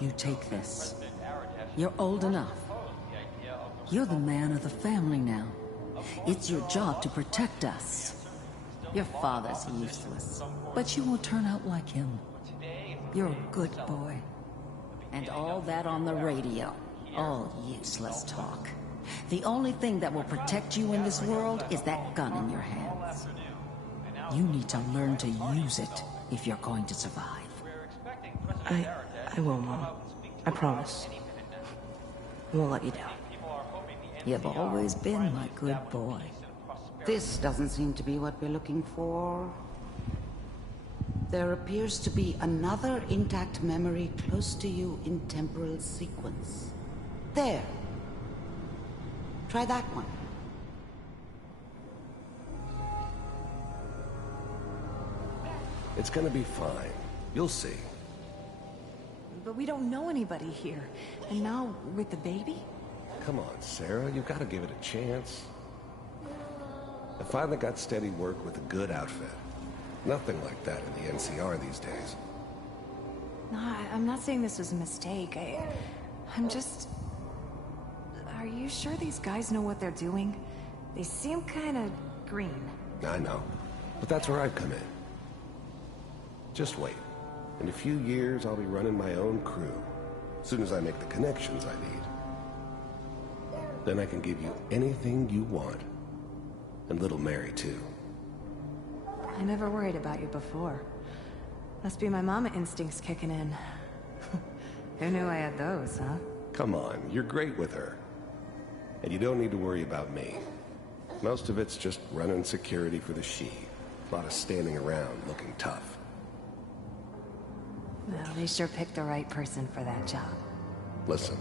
You take this. You're old enough. You're the man of the family now. It's your job to protect us. Your father's useless, but you won't turn out like him. You're a good boy. And all that on the radio. All useless talk. The only thing that will protect you in this world is that gun in your hands. You need to learn to use it if you're going to survive. I will, Mom. I promise. I won't let you down. You've always been my good boy. This doesn't seem to be what we're looking for. There appears to be another intact memory close to you in temporal sequence. There. Try that one. It's gonna be fine. You'll see. But we don't know anybody here. And now, with the baby? Come on, Sarah, you've got to give it a chance. I finally got steady work with a good outfit. Nothing like that in the NCR these days. No, I'm not saying this was a mistake. I'm just... Are you sure these guys know what they're doing? They seem kind of green. I know, but that's where I've come in. Just wait. In a few years, I'll be running my own crew. As soon as I make the connections I need. Then I can give you anything you want. And little Mary, too. I never worried about you before. Must be my mama instincts kicking in. Who knew I had those, huh? Come on, you're great with her. And you don't need to worry about me. Most of it's just running security for the She. A lot of standing around looking tough. Well, they sure picked the right person for that job. Listen,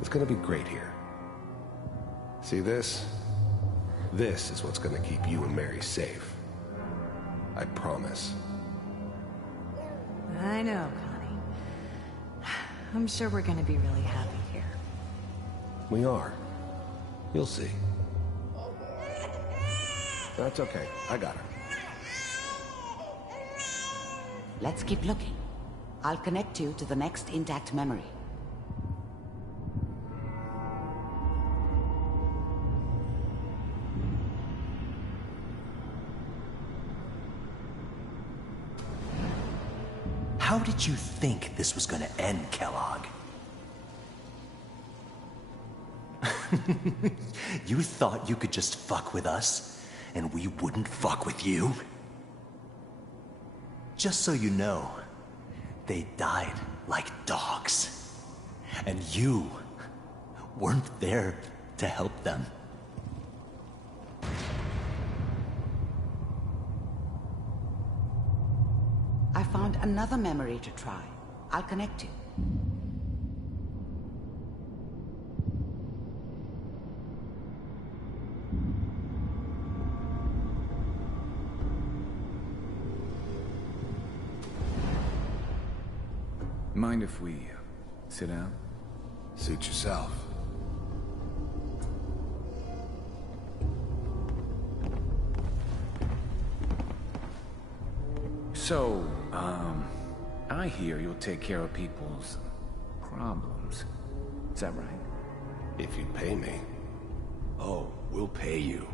it's gonna be great here. See this? This is what's gonna keep you and Mary safe. I promise. I know, Connie. I'm sure we're gonna be really happy here. We are. You'll see. That's okay. I got her. Let's keep looking. I'll connect you to the next intact memory. How did you think this was gonna end, Kellogg? You thought you could just fuck with us, and we wouldn't fuck with you? Just so you know, they died like dogs. And you weren't there to help them. I found another memory to try. I'll connect you. Mind if we sit down? Suit yourself. So, I hear you'll take care of people's problems. Is that right? If you pay me. Oh, we'll pay you.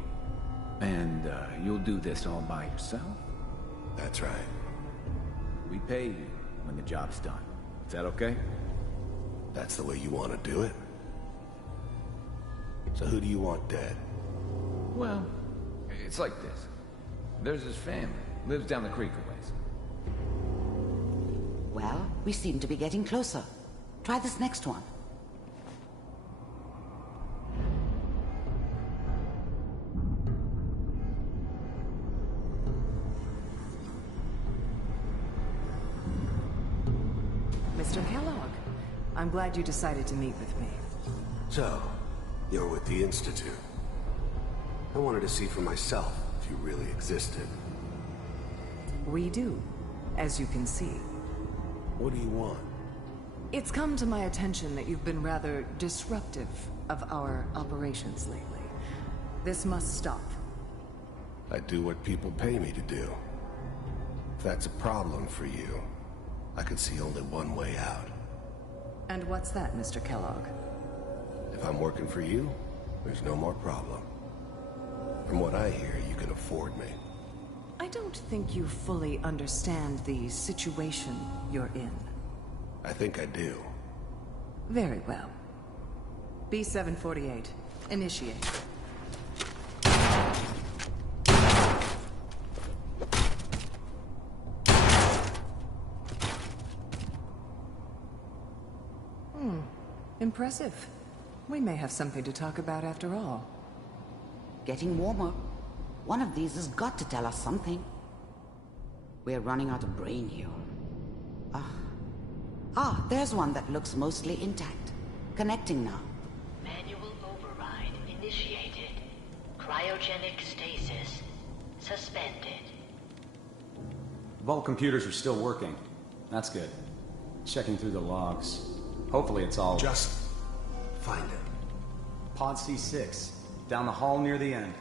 And, you'll do this all by yourself? That's right. We pay you when the job's done. Is that okay? That's the way you want to do it? So who do you want dead? Well, it's like this. There's his family. Lives down the creek a ways. Well, we seem to be getting closer. Try this next one. Mr. Kellogg, I'm glad you decided to meet with me. So, you're with the Institute. I wanted to see for myself if you really existed. We do, as you can see. What do you want? It's come to my attention that you've been rather disruptive of our operations lately. This must stop. I do what people pay me to do. If that's a problem for you, I can see only one way out. And what's that, Mr. Kellogg? If I'm working for you, there's no more problem. From what I hear, you can afford me. I don't think you fully understand the situation you're in. I think I do. Very well. B-748, initiate. Impressive. We may have something to talk about after all. Getting warmer. One of these has got to tell us something. We're running out of brain here. There's one that looks mostly intact. Connecting now. Manual override initiated. Cryogenic stasis suspended. Vault computers are still working. That's good. Checking through the logs. Hopefully it's all... Just find it. Pod C6. Down the hall near the end.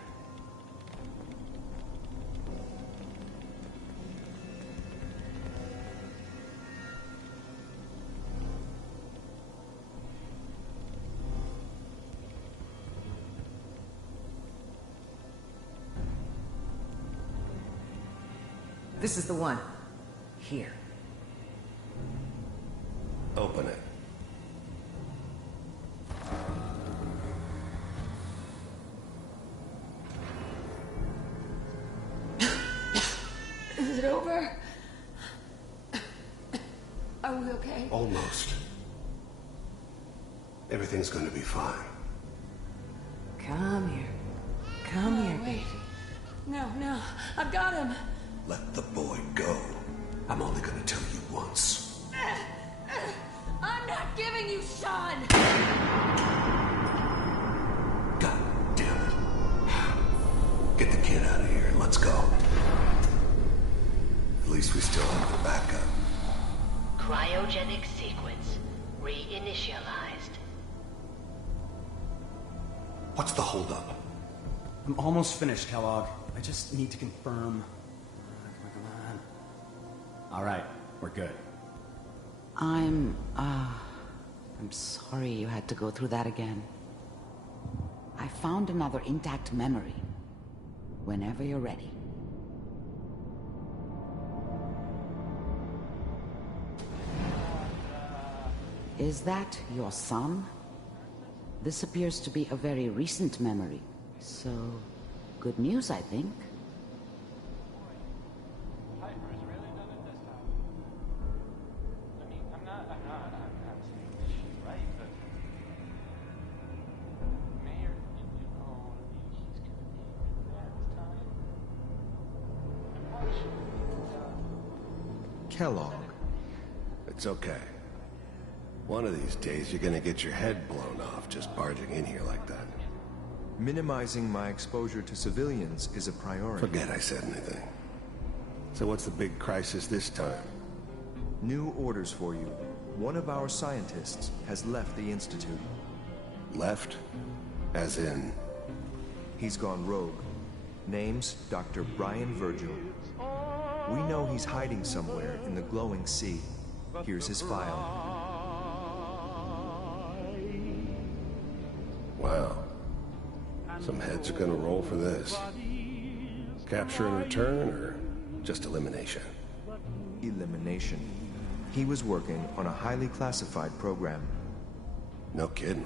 This is the one. Here. Open it. Is it over? Are we okay? Almost. Everything's going to be fine. Come here. Come here, baby. No, I've got him. Let the boy go. I'm only going to tell you once. I'm not giving you Sean! God damn it. Get the kid out of here and let's go. At least we still have the backup. Cryogenic sequence reinitialized. What's the holdup? I'm almost finished, Kellogg. I just need to confirm. Come on. All right, we're good. I'm sorry you had to go through that again. I found another intact memory. Whenever you're ready. Is that your son? This appears to be a very recent memory. So, good news, I think. Kellogg. It's okay. One of these days, you're gonna get your head blown off just barging in here like that. Minimizing my exposure to civilians is a priority. Forget I said anything. So what's the big crisis this time? New orders for you. One of our scientists has left the Institute. Left? As in? He's gone rogue. Name's Dr. Brian Virgil. We know he's hiding somewhere in the glowing sea. Here's his file. Wow. Some heads are gonna roll for this. Capture and return, or just elimination? Elimination. He was working on a highly classified program. No kidding.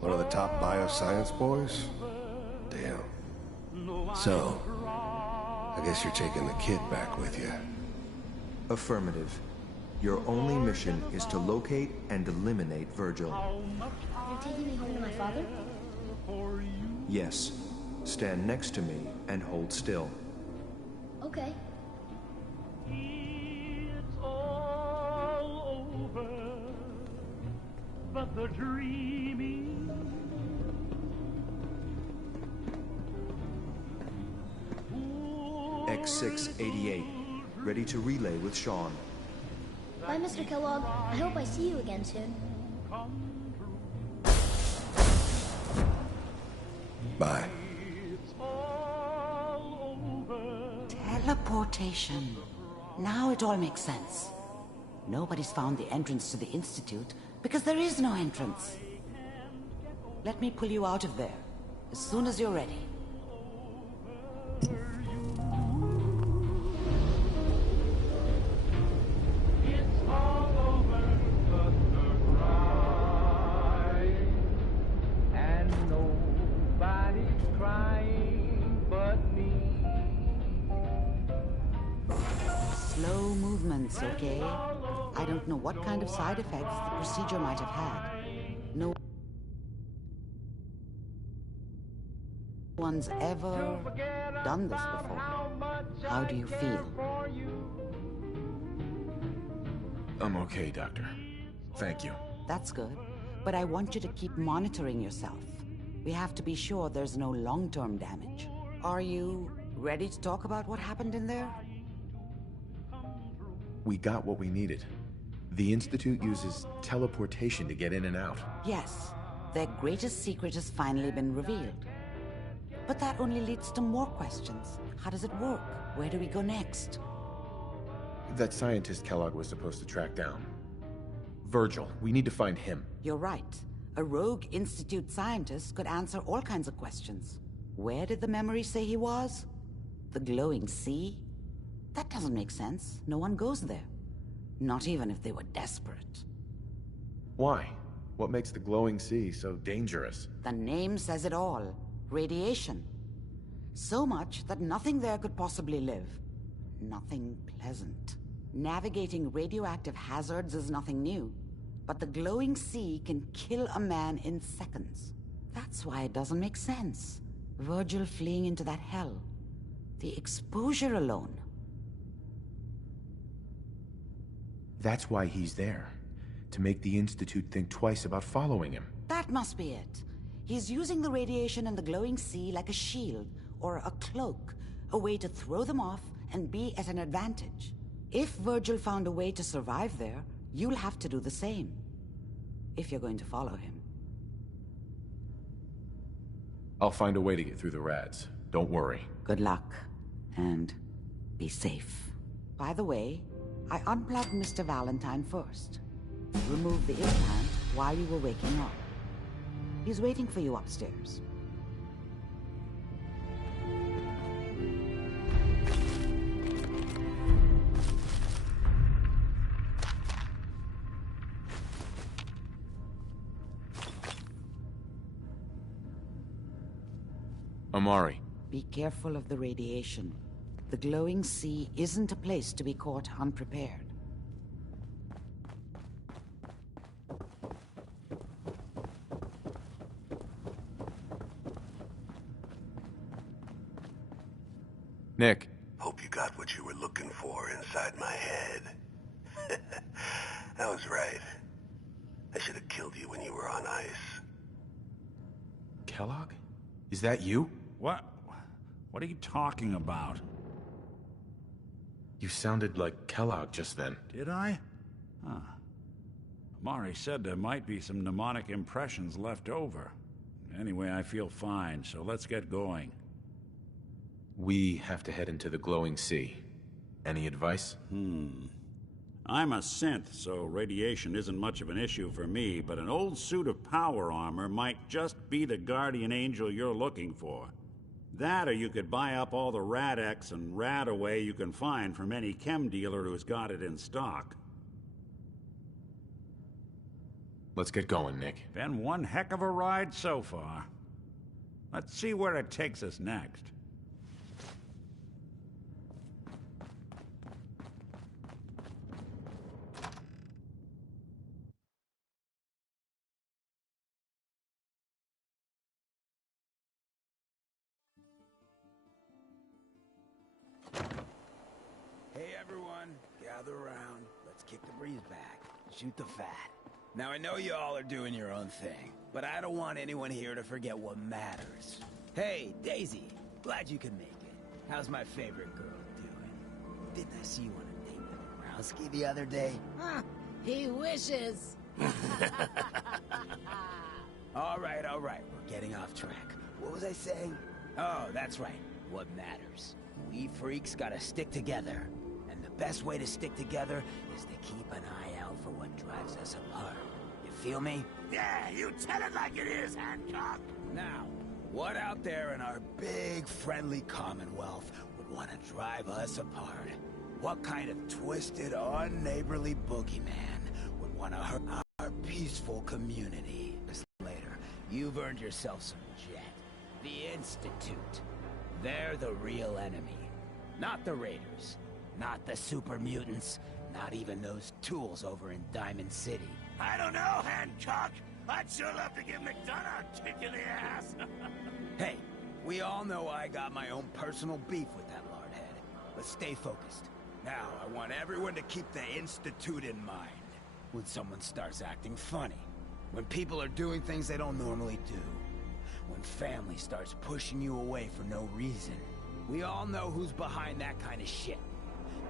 One of the top bioscience boys? Damn. So, I guess you're taking the kid back with you. Affirmative. Your only mission is to locate and eliminate Virgil. You're taking me home to my father? Yes. Stand next to me and hold still. Okay. It's all over, but the dreaming. X688. Ready to relay with Sean. Bye, Mr. Kellogg. I hope I see you again soon. Bye. Teleportation. Now it all makes sense. Nobody's found the entrance to the Institute because there is no entrance. Let me pull you out of there as soon as you're ready. Slow movements, okay? I don't know what kind of side effects the procedure might have had. No one's ever done this before. How do you feel? I'm okay, Doctor. Thank you. That's good. But I want you to keep monitoring yourself. We have to be sure there's no long-term damage. Are you ready to talk about what happened in there? We got what we needed. The Institute uses teleportation to get in and out. Yes. Their greatest secret has finally been revealed. But that only leads to more questions. How does it work? Where do we go next? That scientist Kellogg was supposed to track down. Virgil, we need to find him. You're right. A rogue Institute scientist could answer all kinds of questions. Where did the memory say he was? The glowing sea? That doesn't make sense. No one goes there. Not even if they were desperate. Why? What makes the glowing sea so dangerous? The name says it all. Radiation. So much that nothing there could possibly live. Nothing pleasant. Navigating radioactive hazards is nothing new. But the glowing sea can kill a man in seconds. That's why it doesn't make sense. Virgil fleeing into that hell. The exposure alone. That's why he's there. To make the Institute think twice about following him. That must be it. He's using the radiation in the glowing sea like a shield, or a cloak, a way to throw them off and be at an advantage. If Virgil found a way to survive there, you'll have to do the same. If you're going to follow him. I'll find a way to get through the rads. Don't worry. Good luck. And be safe. By the way, I unplugged Mr. Valentine first. Removed the implant while you were waking up. He's waiting for you upstairs. Amari. Be careful of the radiation. The glowing sea isn't a place to be caught unprepared. Nick. Hope you got what you were looking for inside my head. I was right. I should have killed you when you were on ice. Kellogg? Is that you? What? What are you talking about? You sounded like Kellogg just then. Did I? Huh. Amari said there might be some mnemonic impressions left over. Anyway, I feel fine, so let's get going. We have to head into the glowing sea. Any advice? I'm a synth, so radiation isn't much of an issue for me, but an old suit of power armor might just be the guardian angel you're looking for. That, or you could buy up all the Rad-X and Rad-Away you can find from any chem dealer who's got it in stock. Let's get going, Nick. Been one heck of a ride so far. Let's see where it takes us next. Hey everyone, gather around. Let's kick the breeze back. Shoot the fat. Now I know you all are doing your own thing, but I don't want anyone here to forget what matters. Hey, Daisy, glad you could make it. How's my favorite girl doing? Didn't I see you on a date with Borowski the other day? Huh, he wishes. All right, we're getting off track. What was I saying? Oh, that's right. What matters. We freaks gotta stick together. And the best way to stick together is to keep an eye out for what drives us apart. You feel me? Yeah, you tell it like it is, Hancock. Now, what out there in our big, friendly Commonwealth would want to drive us apart? What kind of twisted, unneighborly boogeyman would want to hurt our peaceful community? Later, you've earned yourself some jet. The Institute. They're the real enemy. Not the Raiders. Not the super mutants. Not even those tools over in Diamond City. I don't know, Hancock. I'd sure love to give McDonough a kick in the ass. Hey, we all know I got my own personal beef with that lardhead. But stay focused. Now, I want everyone to keep the Institute in mind. When someone starts acting funny. When people are doing things they don't normally do. When family starts pushing you away for no reason. We all know who's behind that kind of shit.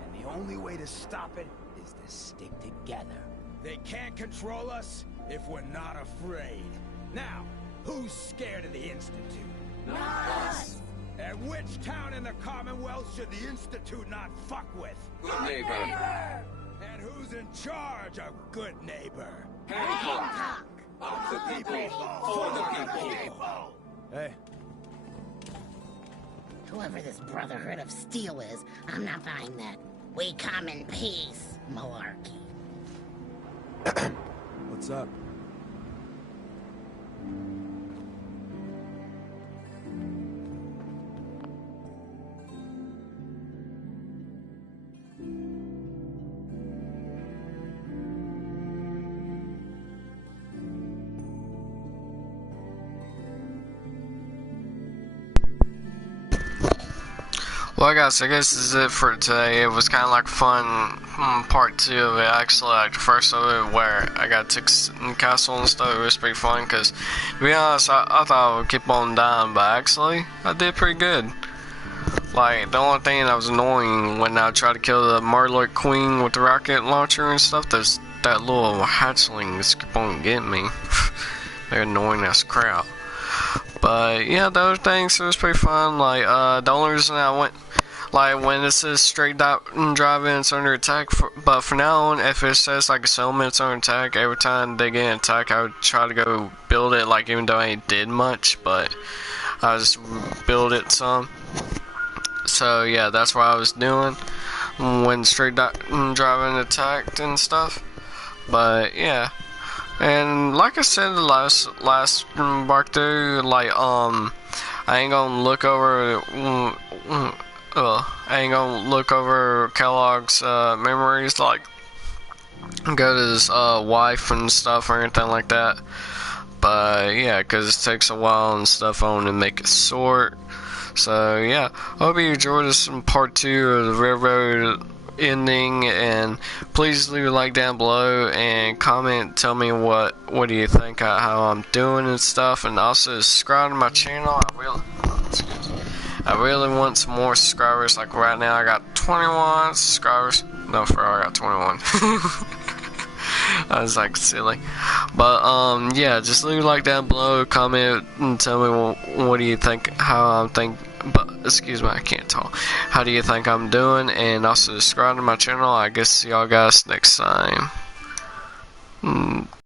And the only way to stop it is to stick together. They can't control us if we're not afraid. Now, who's scared of the Institute? Not us! And which town in the Commonwealth should the Institute not fuck with? Good neighbor! And who's in charge of good neighbor? Hancock! Of the people, for the people! Hey. Whoever this Brotherhood of Steel is, I'm not buying that. We come in peace, malarkey. What's up? Well guys, I guess this is it for today. It was kind of like fun part 2 of it. Actually, like the first of it where I got to the castle and stuff, it was pretty fun because, to be honest, I thought I would keep on dying, but actually, I did pretty good. Like, the only thing that was annoying when I tried to kill the Murloc Queen with the rocket launcher and stuff, that little hatchlings keep on getting me. They're annoying as crap. But yeah, those things, it was pretty fun. Like, the only reason I went, like, when it says straight driving, it's under attack. But from now on, if it says like a settlement's under attack, every time they get an attack, I would try to go build it. Like, even though I ain't did much, but I just build it some. So yeah, that's what I was doing when straight driving attacked and stuff. But yeah. And like I said the last walkthrough, like I ain't gonna look over Kellogg's memories, like go to his wife and stuff or anything like that. But yeah, because it takes a while and stuff on to make it sort. So yeah, hope you enjoyed this part 2 of the railroad ending, and please leave a like down below and comment, tell me what do you think how I'm doing and stuff, and also subscribe to my channel. I really want some more subscribers. Like right now I got 21 subscribers. No, for real, I got 21. I was like silly, but yeah, just leave a like down below, comment, and tell me what do you think, how I'm excuse me, I can't talk. How do you think I'm doing? And also subscribe to my channel. I guess see y'all guys next time.